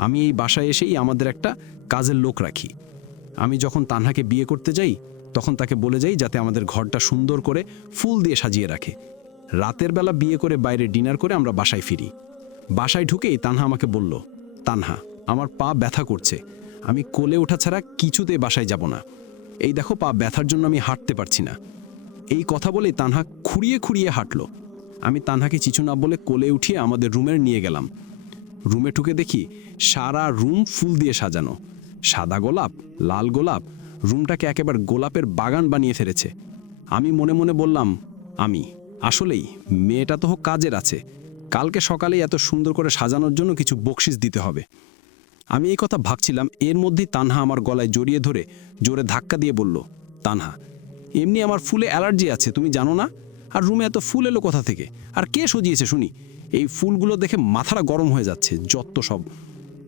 আমি এই বাসায় এসেই আমাদের একটা কাজের লোক রাখি। আমি যখন তানহাকে বিয়ে করতে যাই তখন তাকে বলে যাই যাতে আমাদের ঘরটা সুন্দর করে ফুল দিয়ে সাজিয়ে রাখে। রাতের বেলা বিয়ে করে বাইরে ডিনার করে আমরা বাসায় ফিরি। বাসায় ঢুকেই তানহা আমাকে বলল, তানহা, আমার পা ব্যথা করছে, আমি কোলে ওঠা ছাড়া কিছুতে বাসায় যাব না। এই দেখো, পা ব্যথার জন্য আমি হাঁটতে পারছি না। এই কথা বলেই তানহা খুঁড়িয়ে খুঁড়িয়ে হাঁটলো। আমি তানহাকে কিছু না বলে কোলে উঠিয়ে আমাদের রুমে নিয়ে গেলাম। রুমে ঢুকে দেখি সারা রুম ফুল দিয়ে সাজানো। সাদা গোলাপ, লাল গোলাপ, রুমটাকে একেবারে গোলাপের বাগান বানিয়ে ফেলেছে। আমি মনে মনে বললাম, আমি আসলেই মেয়েটা তো কাজের আছে, কালকে সকালেই এত সুন্দর করে সাজানোর জন্য কিছু বকশিস দিতে হবে। আমি এই কথা ভাবছিলাম, এর মধ্যেই তানহা আমার গলায় জড়িয়ে ধরে জোরে ধাক্কা দিয়ে বলল, তানহা, এমনি আমার ফুলে অ্যালার্জি আছে, তুমি জানো না? আর রুমে এত ফুল এলো কোথা থেকে? আর কে সজিয়েছে শুনি? এই ফুলগুলো দেখে মাথাটা গরম হয়ে যাচ্ছে, যত সব।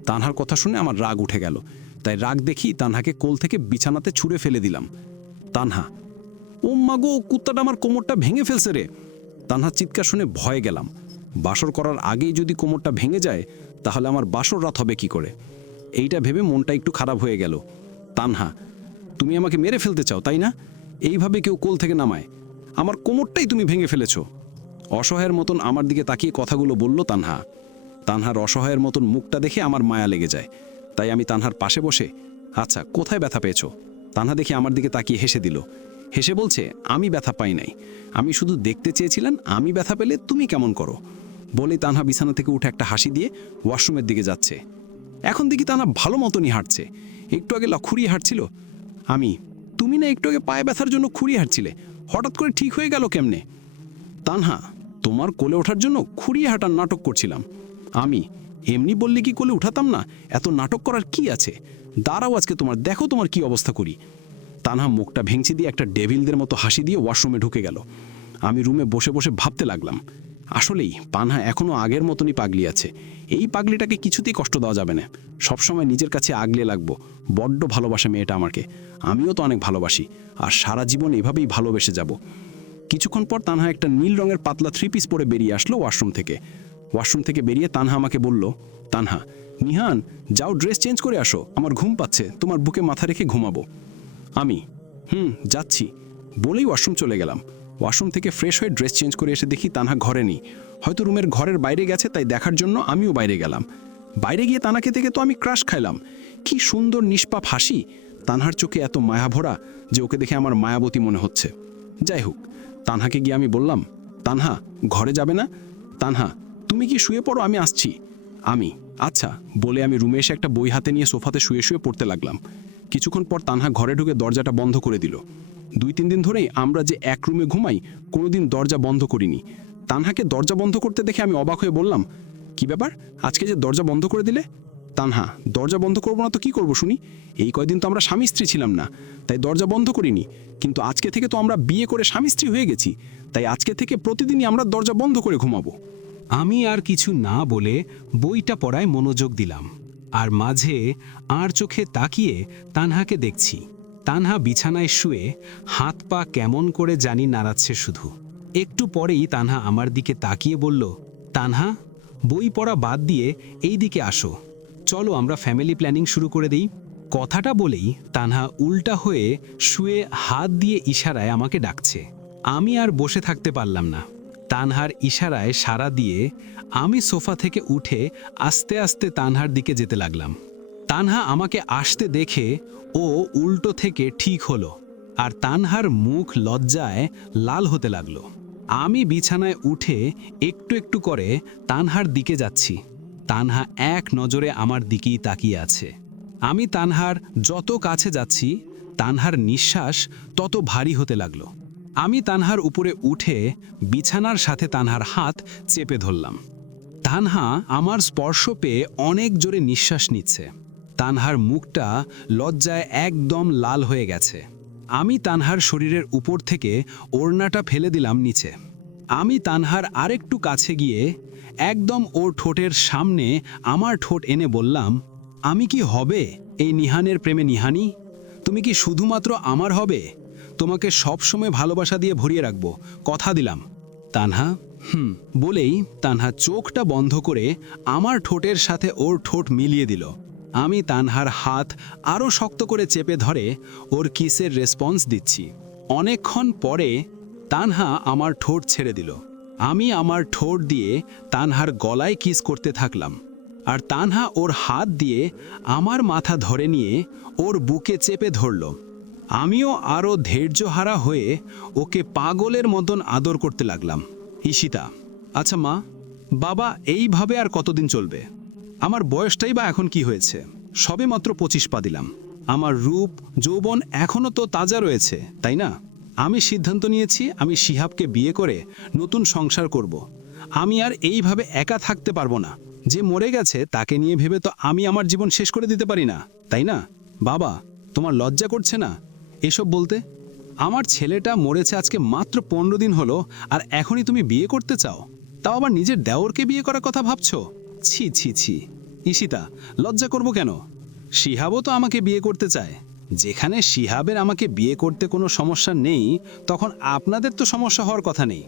তানহার কথা শুনে আমার রাগ উঠে গেল, তাই রাগ দেখি তানহাকে কোল থেকে বিছানাতে ছুঁড়ে ফেলে দিলাম। তানহা, ও মাগো, কুত্তাটা আমার কোমরটা ভেঙে ফেলছে রে। তানহার চিৎকার শুনে ভয়ে গেলাম। বাসর করার আগেই যদি কোমরটা ভেঙে যায় তাহলে আমার বাসর রাত হবে কি করে? এইটা ভেবে মনটা একটু খারাপ হয়ে গেল। তানহা, তুমি আমাকে মেরে ফেলতে চাও তাই না? এইভাবে কেউ কোল থেকে নামায়? আমার কোমরটাই তুমি ভেঙে ফেলেছো। অসহায়ের মতন আমার দিকে তাকিয়ে কথাগুলো বলল তানহা। তানহার অসহায়ের মতন মুখটা দেখে আমার মায়া লেগে যায়। তাই আমি তানহার পাশে বসে, আচ্ছা কোথায় ব্যথা পেয়েছো? তানহা দেখে আমার দিকে তাকিয়ে হেসে দিল। হেসে বলছে, আমি ব্যথা পাই নাই, আমি শুধু দেখতে চেয়েছিলাম আমি ব্যথা পেলে তুমি কেমন করো। বলেই তানহা বিছানা থেকে উঠে একটা হাসি দিয়ে ওয়াশরুমের দিকে যাচ্ছে। এখন দেখি তানহা ভালো মতনই হাঁটছে। একটু আগে খুঁড়িয়ে হাঁটছিল। আমি, তুমি না একটু আগে পায়ে ব্যথার জন্য খুঁড়িয়ে হাঁটছিলে, হঠাৎ করে ঠিক হয়ে গেল কেমনে? তানহা, তোমার কোলে ওঠার জন্য খুঁড়িয়ে হাঁটার নাটক করছিলাম। আমি, এমনি বললে কি কোলে উঠাতাম না? এত নাটক করার কি আছে? দাঁড়াও আজকে তোমার, দেখো তোমার কি অবস্থা করি। তানহা মুখটা ভেঙচি দিয়ে একটা ডেভিলদের মতো হাসি দিয়ে ওয়াশরুমে ঢুকে গেল। আমি রুমে বসে বসে ভাবতে লাগলাম, আসলেই পানহা এখনও আগের মতনই পাগলি আছে। এই পাগলিটাকে কিছুতেই কষ্ট দেওয়া যাবে না। সবসময় নিজের কাছে আগলে লাগবো। বড্ড ভালোবাসে মেয়েটা আমাকে, আমিও তো অনেক ভালোবাসি, আর সারা জীবন এভাবেই ভালোবেসে যাব। কিছুক্ষণ পর তানহা একটা নীল রঙের পাতলা 3 পিস পরে বেরিয়ে আসলো ওয়াশরুম থেকে। ওয়াশরুম থেকে বেরিয়ে তানহা আমাকে বলল, তানহা, নিহান, যাও ড্রেস চেঞ্জ করে আসো, আমার ঘুম পাচ্ছে, তোমার বুকে মাথা রেখে ঘুমাবো। আমি, যাচ্ছি বলেই ওয়াশরুম চলে গেলাম। ওয়াশরুম থেকে ফ্রেশ হয়ে ড্রেস চেঞ্জ করে এসে দেখি তানহা ঘরে নেই। হয়তো রুমের ঘরের বাইরে গেছে, তাই দেখার জন্য আমিও বাইরে গেলাম। বাইরে গিয়ে তানহাকে দেখে তো আমি ক্রাশ খাইলাম। কি সুন্দর নিষ্পাপ হাসি! তানহার চোখে এত মায়া ভরা যে ওকে দেখে আমার মায়াবতী মনে হচ্ছে। যাই হোক, তানহাকে গিয়ে আমি বললাম, তানহা, ঘরে যাবে না? তানহা, তুমি কি শুয়ে পড়ো, আমি আসছি। আমি, আচ্ছা বলে আমি রুমে এসে একটা বই হাতে নিয়ে সোফাতে শুয়ে শুয়ে পড়তে লাগলাম। কিছুক্ষণ পর তানহা ঘরে ঢুকে দরজাটা বন্ধ করে দিল। 2-3 দিন ধরেই আমরা যে এক রুমে ঘুমাই, কোনোদিন দরজা বন্ধ করিনি। তানহাকে দরজা বন্ধ করতে দেখে আমি অবাক হয়ে বললাম, কি ব্যাপার, আজকে যে দরজা বন্ধ করে দিলে? তানহা, দরজা বন্ধ করবো না তো কি করবো শুনি? এই কয়দিন তো আমরা স্বামী স্ত্রী ছিলাম না, তাই দরজা বন্ধ করিনি। কিন্তু আজকে থেকে তো আমরা বিয়ে করে স্বামী স্ত্রী হয়ে গেছি, তাই আজকে থেকে প্রতিদিনই আমরা দরজা বন্ধ করে ঘুমাবো। আমি আর কিছু না বলে বইটা পড়ায় মনোযোগ দিলাম, আর মাঝে আর চোখে তাকিয়ে তানহাকে দেখছি। তানহা বিছানায় শুয়ে হাত পা কেমন করে জানি নাড়াচ্ছে শুধু। একটু পরেই তানহা আমার দিকে তাকিয়ে বলল, তানহা, বই পড়া বাদ দিয়ে এই দিকে আসো, চলো আমরা ফ্যামিলি প্ল্যানিং শুরু করে দিই। কথাটা বলেই তানহা উল্টা হয়ে শুয়ে হাত দিয়ে ইশারায় আমাকে ডাকছে। আমি আর বসে থাকতে পারলাম না। তানহার ইশারায় সাড়া দিয়ে আমি সোফা থেকে উঠে আস্তে আস্তে তানহার দিকে যেতে লাগলাম। তানহা আমাকে আসতে দেখে ও উল্টো থেকে ঠিক হলো, আর তানহার মুখ লজ্জায় লাল হতে লাগলো। আমি বিছানায় উঠে একটু একটু করে তানহার দিকে যাচ্ছি। তানহা এক নজরে আমার দিকেই তাকিয়ে আছে। আমি তানহার যত কাছে যাচ্ছি, তানহার নিঃশ্বাস তত ভারী হতে লাগলো। আমি তানহার উপরে উঠে বিছানার সাথে তানহার হাত চেপে ধরলাম। তানহা আমার স্পর্শ পেয়ে অনেক জোরে নিঃশ্বাস নিচ্ছে। তানহার মুখটা লজ্জায় একদম লাল হয়ে গেছে। আমি তানহার শরীরের উপর থেকে ওড়নাটা ফেলে দিলাম নিচে। আমি তানহার আরেকটু কাছে গিয়ে একদম ওর ঠোঁটের সামনে আমার ঠোঁট এনে বললাম, আমি কি হবে এই নিহানের প্রেমে নিহানি? তুমি কি শুধুমাত্র আমার হবে? তোমাকে সবসময় ভালোবাসা দিয়ে ভরিয়ে রাখবো, কথা দিলাম। তানহা বলেই তানহা চোখটা বন্ধ করে আমার ঠোঁটের সাথে ওর ঠোঁট মিলিয়ে দিল। আমি তানহার হাত আরও শক্ত করে চেপে ধরে ওর কিসের রেসপন্স দিচ্ছি। অনেকক্ষণ পরে তানহা আমার ঠোঁট ছেড়ে দিল। আমি আমার ঠোঁট দিয়ে তানহার গলায় কিস করতে থাকলাম, আর তানহা ওর হাত দিয়ে আমার মাথা ধরে নিয়ে ওর বুকে চেপে ধরল। আমিও আরও ধৈর্যহারা হয়ে ওকে পাগলের মতন আদর করতে লাগলাম। ঈশিতা, আচ্ছা মা, বাবা এইভাবে আর কতদিন চলবে? আমার বয়সটাই বা এখন কি হয়েছে? সবে মাত্র 25 পা দিলাম। আমার রূপ যৌবন এখনও তো তাজা রয়েছে, তাই না? আমি সিদ্ধান্ত নিয়েছি আমি শিহাবকে বিয়ে করে নতুন সংসার করব। আমি আর এইভাবে একা থাকতে পারবো না। যে মরে গেছে তাকে নিয়ে ভেবে তো আমি আমার জীবন শেষ করে দিতে পারি না, তাই না? বাবা, তোমার লজ্জা করছে না এসব বলতে? আমার ছেলেটা মরেছে আজকে মাত্র 15 দিন হলো, আর এখনই তুমি বিয়ে করতে চাও? তাও আবার নিজের দেওরকে বিয়ে করার কথা ভাবছো? ছি ছি ছি। ঈশিতা, লজ্জা করব কেন? শিহাবও তো আমাকে বিয়ে করতে চায়। যেখানে শিহাবের আমাকে বিয়ে করতে কোনো সমস্যা নেই, তখন আপনাদের তো সমস্যা হওয়ার কথা নেই।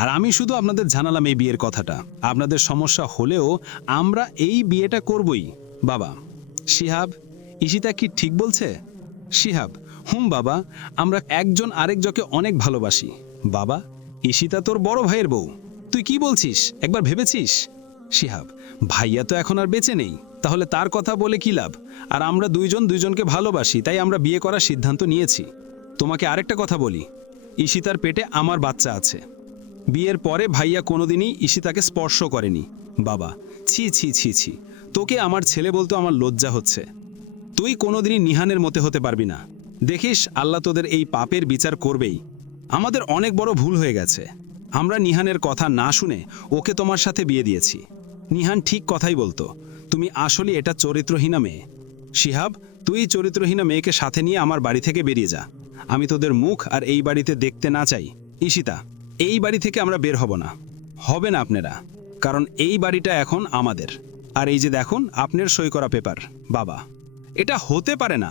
আর আমি শুধু আপনাদের জানালাম এই বিয়ের কথাটা। আপনাদের সমস্যা হলেও আমরা এই বিয়েটা করবই। বাবা, শিহাব, ঈশিতা কি ঠিক বলছে? শিহাব: বাবা, আমরা একজন আরেকজনকে অনেক ভালোবাসি। বাবা, ঈশিতা তোর বড় ভাইয়ের বউ, তুই কি বলছিস একবার ভেবেছিস? শিহাব: ভাইয়া তো এখন আর বেঁচে নেই, তাহলে তার কথা বলে কি লাভ? আর আমরা দুইজন দুইজনকে ভালোবাসি, তাই আমরা বিয়ে করার সিদ্ধান্ত নিয়েছি। তোমাকে আরেকটা কথা বলি, ঈশিতার পেটে আমার বাচ্চা আছে। বিয়ের পরে ভাইয়া কোনোদিনই ঈশিতাকে স্পর্শ করেনি। বাবা, ছি ছি ছি ছি, তোকে আমার ছেলে বলতে আমার লজ্জা হচ্ছে। তুই কোনোদিনই নিহানের মতে হতে পারবি না। দেখিস আল্লাহ তোদের এই পাপের বিচার করবেই। আমাদের অনেক বড় ভুল হয়ে গেছে। আমরা নিহানের কথা না শুনে ওকে তোমার সাথে বিয়ে দিয়েছি। নিহান ঠিক কথাই বলতো, তুমি আসলে এটা চরিত্রহীনা মেয়ে। শিহাব, তুই চরিত্রহীনা মেয়েকে সাথে নিয়ে আমার বাড়ি থেকে বেরিয়ে যা। আমি তোদের মুখ আর এই বাড়িতে দেখতে না চাই। ঈশিতা, এই বাড়ি থেকে আমরা বের হব না। হবে না আপনারা, কারণ এই বাড়িটা এখন আমাদের। আর এই যে দেখুন আপনার সই করা পেপার। বাবা, এটা হতে পারে না,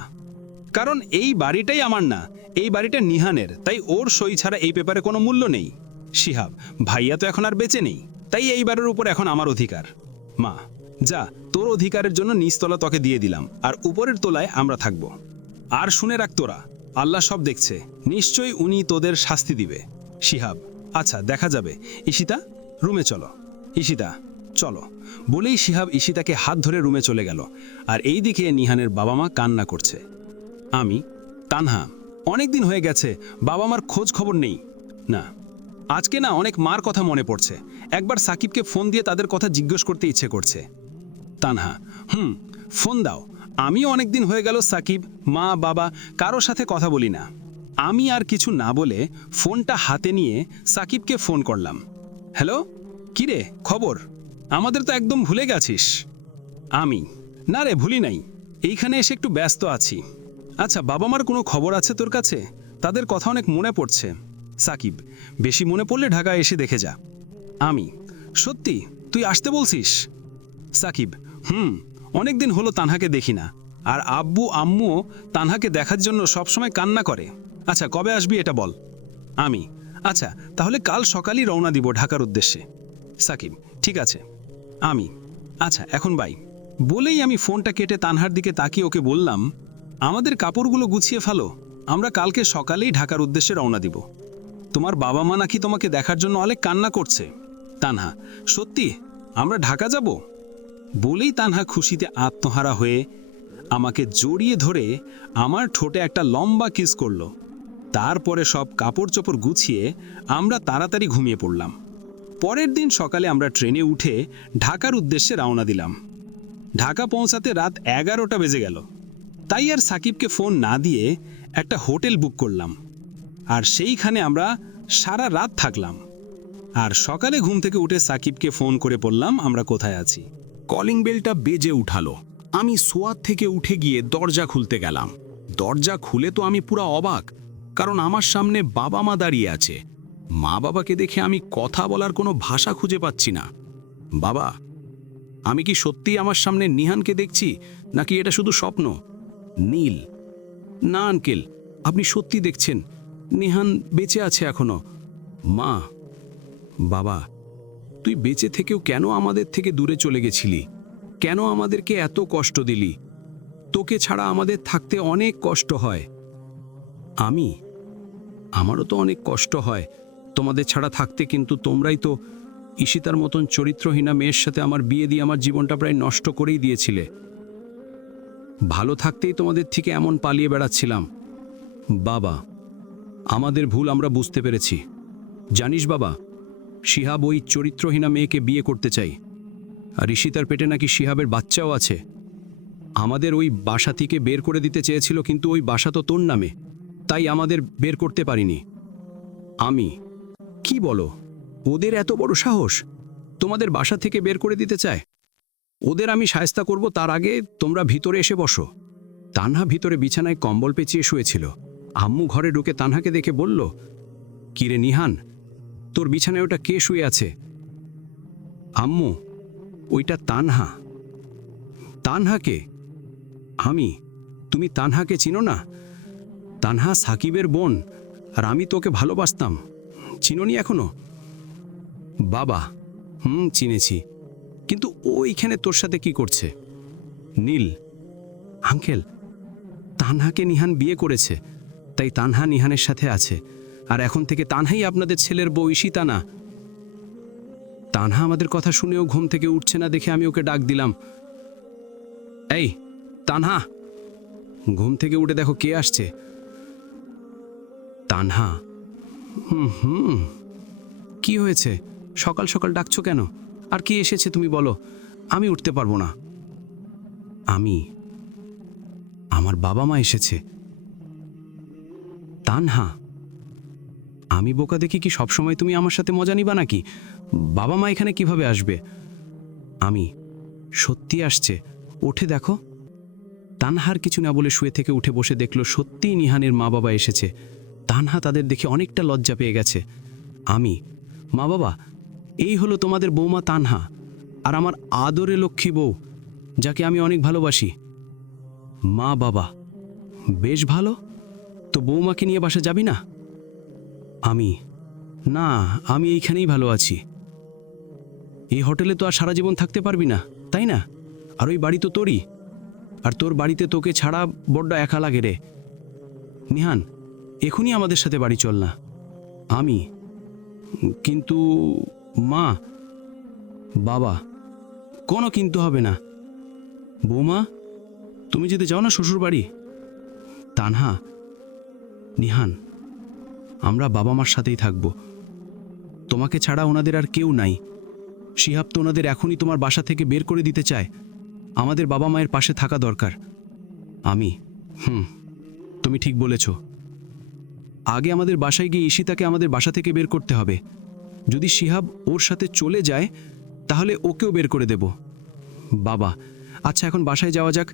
কারণ এই বাড়িটাই আমার না, এই বাড়িটা নিহানের, তাই ওর সই ছাড়া এই পেপারে কোনো মূল্য নেই। শিহাব, ভাইয়া তো এখন আর বেঁচে নেই, তাই এই বাড়ির উপর এখন আমার অধিকার। মা, যা, তোর অধিকারের জন্য নিচতলা তোকে দিয়ে দিলাম, আর উপরের তলায় আমরা থাকব। আর শুনে রাখ তোরা, আল্লাহ সব দেখছে, নিশ্চয়ই উনি তোদের শাস্তি দিবে। শিহাব: আচ্ছা, দেখা যাবে। ঈশিতা, রুমে চলো। ঈশিতা, চলো। বলেই শিহাব ঈশিতাকে হাত ধরে রুমে চলে গেল। আর এই দিকে নিহানের বাবা মা কান্না করছে। আমি: তানহা, অনেক দিন হয়ে গেছে, বাবা মার খোঁজ খবর নেই। না, আজকে না অনেক মার কথা মনে পড়ছে। একবার সাকিবকে ফোন দিয়ে তাদের কথা জিজ্ঞেস করতে ইচ্ছে করছে। তানহা: ফোন দাও। আমিও অনেক দিন হয়ে গেল সাকিব, মা, বাবা কারো সাথে কথা বলি না। আমি আর কিছু না বলে ফোনটা হাতে নিয়ে সাকিবকে ফোন করলাম। হ্যালো, কিরে খবর? আমাদের তো একদম ভুলে গেছিস। আমি: না রে, ভুলি নাই, এইখানে এসে একটু ব্যস্ত আছি। আচ্ছা, বাবা মার কোনো খবর আছে তোর কাছে? তাদের কথা অনেক মনে পড়ছে। সাকিব: বেশি মনে পড়লে ঢাকা এসে দেখে যা। আমি: সত্যি তুই আসতে বলছিস? সাকিব: অনেক দিন হলো তানহাকে দেখি না, আর আব্বু আম্মুও তানহাকে দেখার জন্য সবসময় কান্না করে। আচ্ছা, কবে আসবি এটা বল। আমি: আচ্ছা, তাহলে কাল সকালই রওনা দিব ঢাকার উদ্দেশ্যে। সাকিব: ঠিক আছে। আমি: আচ্ছা, এখন বাই। বলেই আমি ফোনটা কেটে তানহার দিকে তাকিয়ে ওকে বললাম, আমাদের কাপড়গুলো গুছিয়ে ফেলো, আমরা কালকে সকালেই ঢাকার উদ্দেশ্যে রওনা দিব। তোমার বাবা মা নাকি তোমাকে দেখার জন্য অনেক কান্না করছে। তানহা: সত্যি আমরা ঢাকা যাব? বলেই তানহা খুশিতে আত্মহারা হয়ে আমাকে জড়িয়ে ধরে আমার ঠোঁটে একটা লম্বা কিস করলো। তারপরে সব কাপড় চোপড় গুছিয়ে আমরা তাড়াতাড়ি ঘুমিয়ে পড়লাম। পরের দিন সকালে আমরা ট্রেনে উঠে ঢাকার উদ্দেশ্যে রওনা দিলাম। ঢাকা পৌঁছাতে রাত 11টা বেজে গেল। তাই আর সাকিবকে ফোন না দিয়ে একটা হোটেল বুক করলাম, আর সেইখানে আমরা সারা রাত থাকলাম। আর সকালে ঘুম থেকে উঠে সাকিবকে ফোন করে বললাম আমরা কোথায় আছি। কলিং বেলটা বেজে উঠালো। আমি শোয়ার থেকে উঠে গিয়ে দরজা খুলতে গেলাম। দরজা খুলে তো আমি পুরো অবাক, কারণ আমার সামনে বাবা মা দাঁড়িয়ে আছে। মা বাবাকে দেখে আমি কথা বলার কোনো ভাষা খুঁজে পাচ্ছি না। বাবা, আমি কি সত্যি আমার সামনে নিহানকে দেখছি, নাকি এটা শুধু স্বপ্ন? নীল: না আঙ্কেল, আপনি সত্যি দেখছেন, নিহান বেঁচে আছে এখনো। মা: বাবা, তুই বেঁচে থেকেও কেন আমাদের থেকে দূরে চলে গেছিলি? কেন আমাদেরকে এত কষ্ট দিলি? তোকে ছাড়া আমাদের থাকতে অনেক কষ্ট হয়। আমারও তো অনেক কষ্ট হয় তোমাদের ছাড়া থাকতে, কিন্তু তোমরাই তো ঈশিতার মতন চরিত্রহীনা মেয়ের সাথে আমার বিয়ে দিয়ে আমার জীবনটা প্রায় নষ্ট করেই দিয়েছিলে। ভালো থাকতেই তোমাদের থেকে এমন পালিয়ে বেড়াচ্ছিলাম। বাবা, আমাদের ভুল আমরা বুঝতে পেরেছি। জানিস বাবা, শিহাব ওই চরিত্রহীনা মেয়েকে বিয়ে করতে চাই, আর ঈশিতার পেটে নাকি শিহাবের বাচ্চাও আছে। আমাদের ওই বাসা থেকে বের করে দিতে চেয়েছিল, কিন্তু ওই বাসা তো তোর নামে, তাই আমাদের বের করতে পারিনি। আমি: কি বলো? ওদের এত বড় সাহস তোমাদের বাসা থেকে বের করে দিতে চায়? ওদের আমি শায়েস্তা করব, তার আগে তোমরা ভিতরে এসে বসো। তানহা ভিতরে বিছানায় কম্বল পেঁচিয়ে শুয়েছিল। আম্মু ঘরে ঢুকে তানহাকে দেখে বলল, কিরে নিহান, তোর বিছানায় ওটা কে শুয়ে আছে? আম্মু: ওইটা তানহা। তানহাকে? আমি: তুমি তানহাকে চিনো না? তানহা সাকিবের বোন, আর আমি তোকে ভালোবাসতাম। চিনোনি এখনো? বাবা, চিনেছি। কিন্তু ও এইখানে তোর সাথে কি করছে? নীল, আঙ্কেল, তানহাকে নিহান বিয়ে করেছে, তাই তানহা নিহানের সাথে আছে। আর এখন থেকে তানহাই আপনাদের ছেলের বউ ঈশিতা না। তানহা আমাদের কথা শুনেও ঘুম থেকে উঠছে না দেখে আমি ওকে ডাক দিলাম, এই তানহা, ঘুম থেকে উঠে দেখো কে আসছে। তানহা, কি হয়েছে? সকাল সকাল ডাকছো কেন? আর কি এসেছে তুমি বলো, আমি উঠতে পারবো না। আমার বাবা মা এসেছে। তানহা, আমি বোকা দেখি কি সবসময় তুমি আমার সাথে মজা নিবা নাকি? বাবা মা এখানে কিভাবে আসবে? সত্যি আসছে, উঠে দেখো। তানহার কিছু না বলে শুয়ে থেকে উঠে বসে দেখলো সত্যিই নিহানের মা বাবা এসেছে। তানহা তাদের দেখে অনেকটা লজ্জা পেয়ে গেছে। মা বাবা, এই হলো তোমাদের বৌমা তানহা, আর আমার আদরে লক্ষ্মী বউ, যাকে আমি অনেক ভালোবাসি। মা বাবা, বেশ ভালো তো, বৌমাকে নিয়ে বাসা যাবি না? না, আমি এইখানেই ভালো আছি। এই হোটেলে তো আর সারা জীবন থাকতে পারবি না, তাই না? আর ওই বাড়ি তো তোরই, আর তোর বাড়িতে তোকে ছাড়া বড্ড একা লাগে রে। নিহান, এখনই আমাদের সাথে বাড়ি চল না। কিন্তু মা, বাবা, কোনো কিন্তু হবে না। বৌমা, তুমি যেতে চাও না শ্বশুর বাড়ি? তানহা, নিহান, আমরা বাবা মার সাথেই থাকব। তোমাকে ছাড়া ওনাদের আর কেউ নাই। শিহাব তো ওনাদের এখনই তোমার বাসা থেকে বের করে দিতে চায়। আমাদের বাবা মায়ের পাশে থাকা দরকার। তুমি ঠিক বলেছ। আগে আমাদের বাসায় গিয়ে ঈশিতাকে আমাদের বাসা থেকে বের করতে হবে। যদি শিহাব ওর সাথে চলে যায় তাহলে ওকেও বের করে দেব। বাবা, আচ্ছা এখন বাসায় যাওয়া যাক।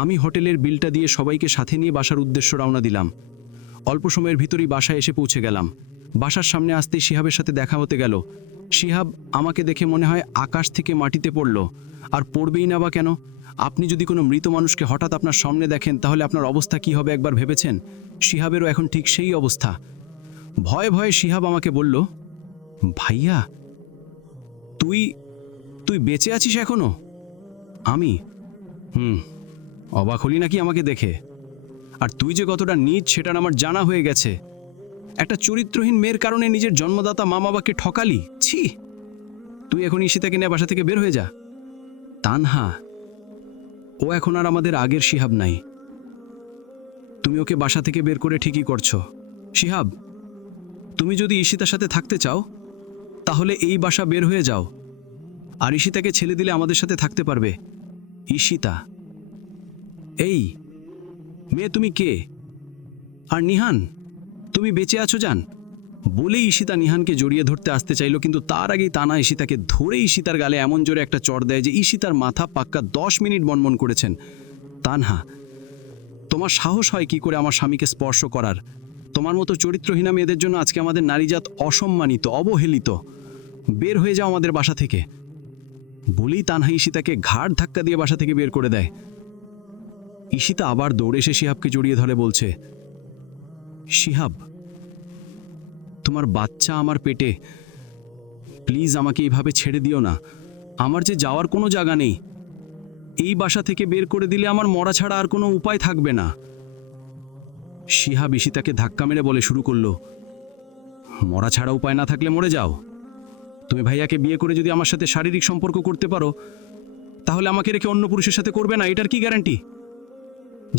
আমি হোটেলের বিলটা দিয়ে সবাইকে সাথে নিয়ে বাসার উদ্দেশ্য রওনা দিলাম। অল্প সময়ের ভিতরেই বাসায় এসে পৌঁছে গেলাম। বাসার সামনে আসতেই শিহাবের সাথে দেখা হতে গেল। শিহাব আমাকে দেখে মনে হয় আকাশ থেকে মাটিতে পড়ল। আর পড়বেই না বা কেন? আপনি যদি কোনো মৃত মানুষকে হঠাৎ আপনার সামনে দেখেন তাহলে আপনার অবস্থা কি হবে একবার ভেবেছেন? শিহাবেরও এখন ঠিক সেই অবস্থা। ভয়ে ভয়ে শিহাব আমাকে বলল, ভাইয়া, তুই বেঁচে আছিস এখনো? অবাক হলি নাকি আমাকে দেখে? আর তুই যে কতটা নীচ সেটা আমার জানা হয়ে গেছে। একটা চরিত্রহীন মেয়ের কারণে নিজের জন্মদাতা মা বাবাকে ঠকালি। ছি! তুই এখন ঈশিতাকে নিয়ে বাসা থেকে বের হয়ে যা। তানহা, ও এখন আর আমাদের আগের শিহাব নাই। তুমি ওকে বাসা থেকে বের করে ঠিকই করছো। শিহাব, তুমি যদি ঈশিতার সাথে থাকতে চাও তাহলে এই বাসা বের হয়ে যাও, আর ঈশিতাকে ছেড়ে দিলে আমাদের সাথে থাকতে পারবে। ঈশিতা, এই মেয়ে তুমি কে? আর নিহান, তুমি বেঁচে আছো জান? বলেই ঈশিতা নিহানকে জড়িয়ে ধরতে আসতে চাইল, কিন্তু তার আগেই তানা ঈশিতাকে ধরে ঈশিতার গালে এমন জোরে একটা চড় দেয় যে ঈশিতার মাথা পাক্কা 10 মিনিট বনবন করেছেন। তানহা, তোমার সাহস হয় কি করে আমার স্বামীকে স্পর্শ করার? তোমার মতো চরিত্রহীনা মেয়েদের জন্য আজকে আমাদের নারীজাত অসম্মানিত, অবহেলিত। বের হয়ে যাও আমাদের বাসা থেকে। বলেই তানহা ঈশিতাকে ঘাড় ধাক্কা দিয়ে বাসা থেকে বের করে দেয়। ঈশিতা আবার দৌড়ে এসে শিহাবকে জড়িয়ে ধরে বলছে, শিহাব, তোমার বাচ্চা আমার পেটে, প্লিজ আমাকে এইভাবে ছেড়ে দিও না। আমার যে যাওয়ার কোনো জায়গা নেই। এই বাসা থেকে বের করে দিলে আমার মরা ছাড়া আর কোনো উপায় থাকবে না। শিহাব ঈশিতাকে ধাক্কা মেরে বলে শুরু করলো, মরা ছাড়া উপায় না থাকলে মরে যাও। তুমি ভাইয়াকে বিয়ে করে যদি আমার সাথে শারীরিক সম্পর্ক করতে পারো তাহলে আমাকে রেখে অন্য পুরুষের সাথে করবে না, এটার কি গ্যারান্টি?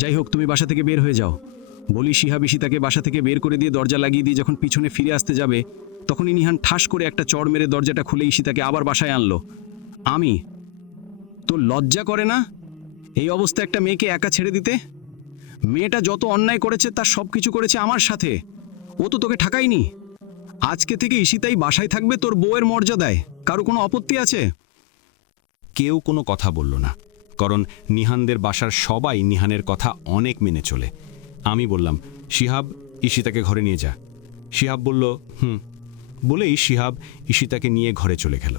যাই হোক, তুমি বাসা থেকে বের হয়ে যাও। বলি শিহাব ঈশিতাকে বাসা থেকে বের করে দিয়ে দরজা লাগিয়ে দিয়ে যখন পিছনে ফিরে আসতে যাবে তখনই নিহান ঠাস করে একটা চড় মেরে দরজাটা খুলে ঈশিতাকে আবার বাসায় আনলো। তোর লজ্জা করে না এই অবস্থা একটা মেয়েকে একা ছেড়ে দিতে? মেয়েটা যত অন্যায় করেছে তার সব কিছু করেছে আমার সাথে। ও তো তোকে ঠাকায়নি। আজকে থেকে ঈশিতাই বাসায় থাকবে তোর বউয়ের মর্যাদায়। কারো কোনো আপত্তি আছে? কেউ কোনো কথা বলল না, কারণ নিহানদের বাসার সবাই নিহানের কথা অনেক মেনে চলে। আমি বললাম, শিহাব, ঈশিতাকে ঘরে নিয়ে যা। শিহাব বলল, বলেই শিহাব ঈশিতাকে নিয়ে ঘরে চলে গেল।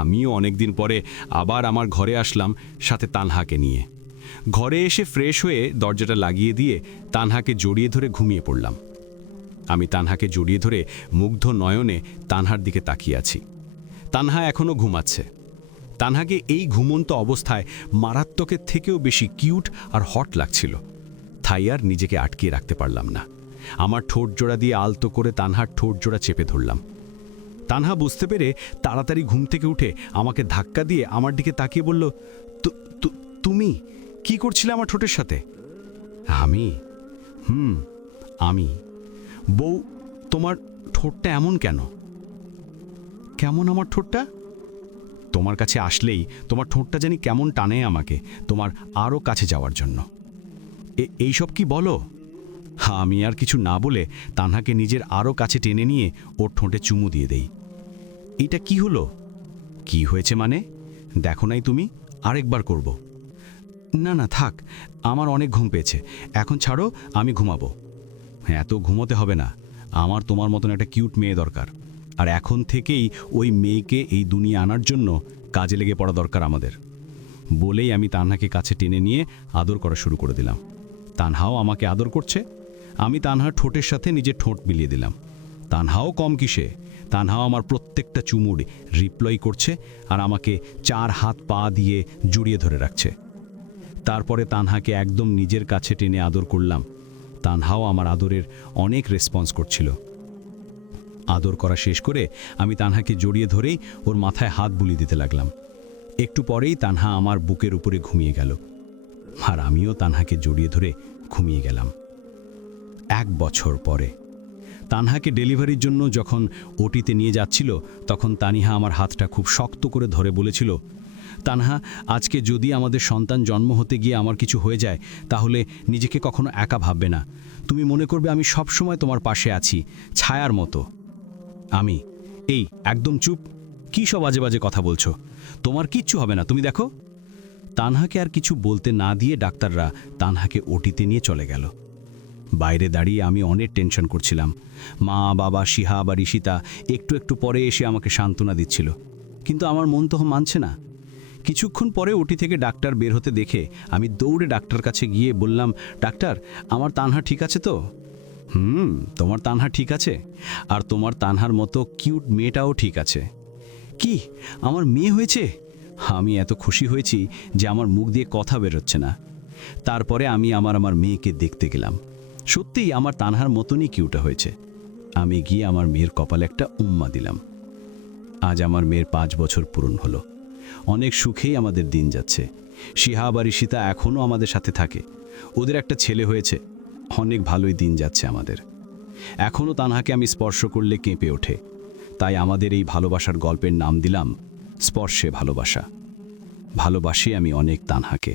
আমিও অনেক দিন পরে আবার আমার ঘরে আসলাম, সাথে তানহাকে নিয়ে। ঘরে এসে ফ্রেশ হয়ে দরজাটা লাগিয়ে দিয়ে তানহাকে জড়িয়ে ধরে ঘুমিয়ে পড়লাম। আমি তানহাকে জড়িয়ে ধরে মুগ্ধ নয়নে তানহার দিকে তাকিয়ে আছি। তানহা এখনও ঘুমাচ্ছে। তানহাকে এই ঘুমন্ত অবস্থায় মারাত্মকের থেকেও বেশি কিউট আর হট লাগছিল। তাই আর নিজেকে আটকিয়ে রাখতে পারলাম না। আমার ঠোঁট জোড়া দিয়ে আলতো করে তানহার ঠোঁট জোড়া চেপে ধরলাম। তানহা বুঝতে পেরে তাড়াতাড়ি ঘুম থেকে উঠে আমাকে ধাক্কা দিয়ে আমার দিকে তাকিয়ে বলল, তুমি কি করছিলে আমার ঠোঁটের সাথে? আমি আমি বউ, তোমার ঠোঁটটা এমন কেন? কেমন আমার ঠোঁটটা? তোমার কাছে আসলেই তোমার ঠোঁটটা জানি কেমন টানে আমাকে তোমার আরও কাছে যাওয়ার জন্য। এইসব কি বলো? আমি আর কিছু না বলে তানহাকে নিজের আরও কাছে টেনে নিয়ে ওর ঠোঁটে চুমু দিয়ে দেই। এইটা কি হলো? কি হয়েছে মানে? দেখো নাই তুমি? আরেকবার করব। না না থাক, আমার অনেক ঘুম পেয়েছে, এখন ছাড়ো, আমি ঘুমাবো। হ্যাঁ, এত ঘুমোতে হবে না, আমার তোমার মতন একটা কিউট মেয়ে দরকার, আর এখন থেকেই ওই মেয়েকে এই দুনিয়া আনার জন্য কাজে লেগে পড়া দরকার আমাদের। বলেই আমি তানহাকে কাছে টেনে নিয়ে আদর করা শুরু করে দিলাম। তানহাও আমাকে আদর করছে। আমি তানহার ঠোঁটের সাথে নিজের ঠোঁট মিলিয়ে দিলাম। তানহাও কম কিসে, তানহাও আমার প্রত্যেকটা চুমুর রিপ্লাই করছে আর আমাকে 4 হাত পা দিয়ে জড়িয়ে ধরে রাখছে। তারপরে তানহাকে একদম নিজের কাছে টেনে আদর করলাম। তানহাও আমার আদরের অনেক রেসপন্স করছিল। আদর করা শেষ করে আমি তানহাকে জড়িয়ে ধরেই ওর মাথায় হাত বুলিয়ে দিতে লাগলাম। একটু পরেই তানহা আমার বুকের উপরে ঘুমিয়ে গেল, আর আমিও তানহাকে জড়িয়ে ধরে ঘুমিয়ে গেলাম। 1 বছর পরে তানহাকে ডেলিভারির জন্য যখন ওটিতে নিয়ে যাচ্ছিল, তখন তানিহা আমার হাতটা খুব শক্ত করে ধরে বলেছিল, তানহা, আজকে যদি আমাদের সন্তান জন্ম হতে গিয়ে আমার কিছু হয়ে যায়, তাহলে নিজেকে কখনো একা ভাববে না। তুমি মনে করবে আমি সব সময় তোমার পাশে আছি, ছায়ার মতো। আমি একদম চুপ, কি সব বাজে বাজে কথা বলছো? তোমার কিচ্ছু হবে না, তুমি দেখো। তানহাকে আর কিছু বলতে না দিয়ে ডাক্তাররা তানহাকে ওটিতে নিয়ে চলে গেল। বাইরে দাঁড়িয়ে আমি অনেক টেনশন করছিলাম। মা, বাবা, শিহাব আর ঈশিতা একটু একটু পরে এসে আমাকে সান্ত্বনা দিচ্ছিল, কিন্তু আমার মন তো মানছে না। কিছুক্ষণ পরে ওটি থেকে ডাক্তার বের হতে দেখে আমি দৌড়ে ডাক্তার কাছে গিয়ে বললাম, ডাক্তার, আমার তানহা ঠিক আছে তো? তোমার তানহা ঠিক আছে, আর তোমার তানহার মতো কিউট মেয়েটাও ঠিক আছে। কি, আমার মেয়ে হয়েছে? আমি এত খুশি হয়েছি যে আমার মুখ দিয়ে কথা বেরোচ্ছে না। তারপরে আমি আমার মেয়েকে দেখতে গেলাম। সত্যিই আমার তানহার মতনই কিউটা হয়েছে। আমি গিয়ে আমার মেয়ের কপালে একটা উম্মা দিলাম। আজ আমার মেয়ের 5 বছর পূরণ হলো। অনেক সুখেই আমাদের দিন যাচ্ছে। শিহাব আর ঈশিতা এখনও আমাদের সাথে থাকে। ওদের একটা ছেলে হয়েছে। অনেক ভালোই দিন যাচ্ছে আমাদের। এখনও তানহাকে আমি স্পর্শ করলে কেঁপে ওঠে। তাই আমাদের এই ভালোবাসার গল্পের নাম দিলাম স্পর্শে ভালোবাসা। ভালোবাসি আমি অনেক তানহাকে।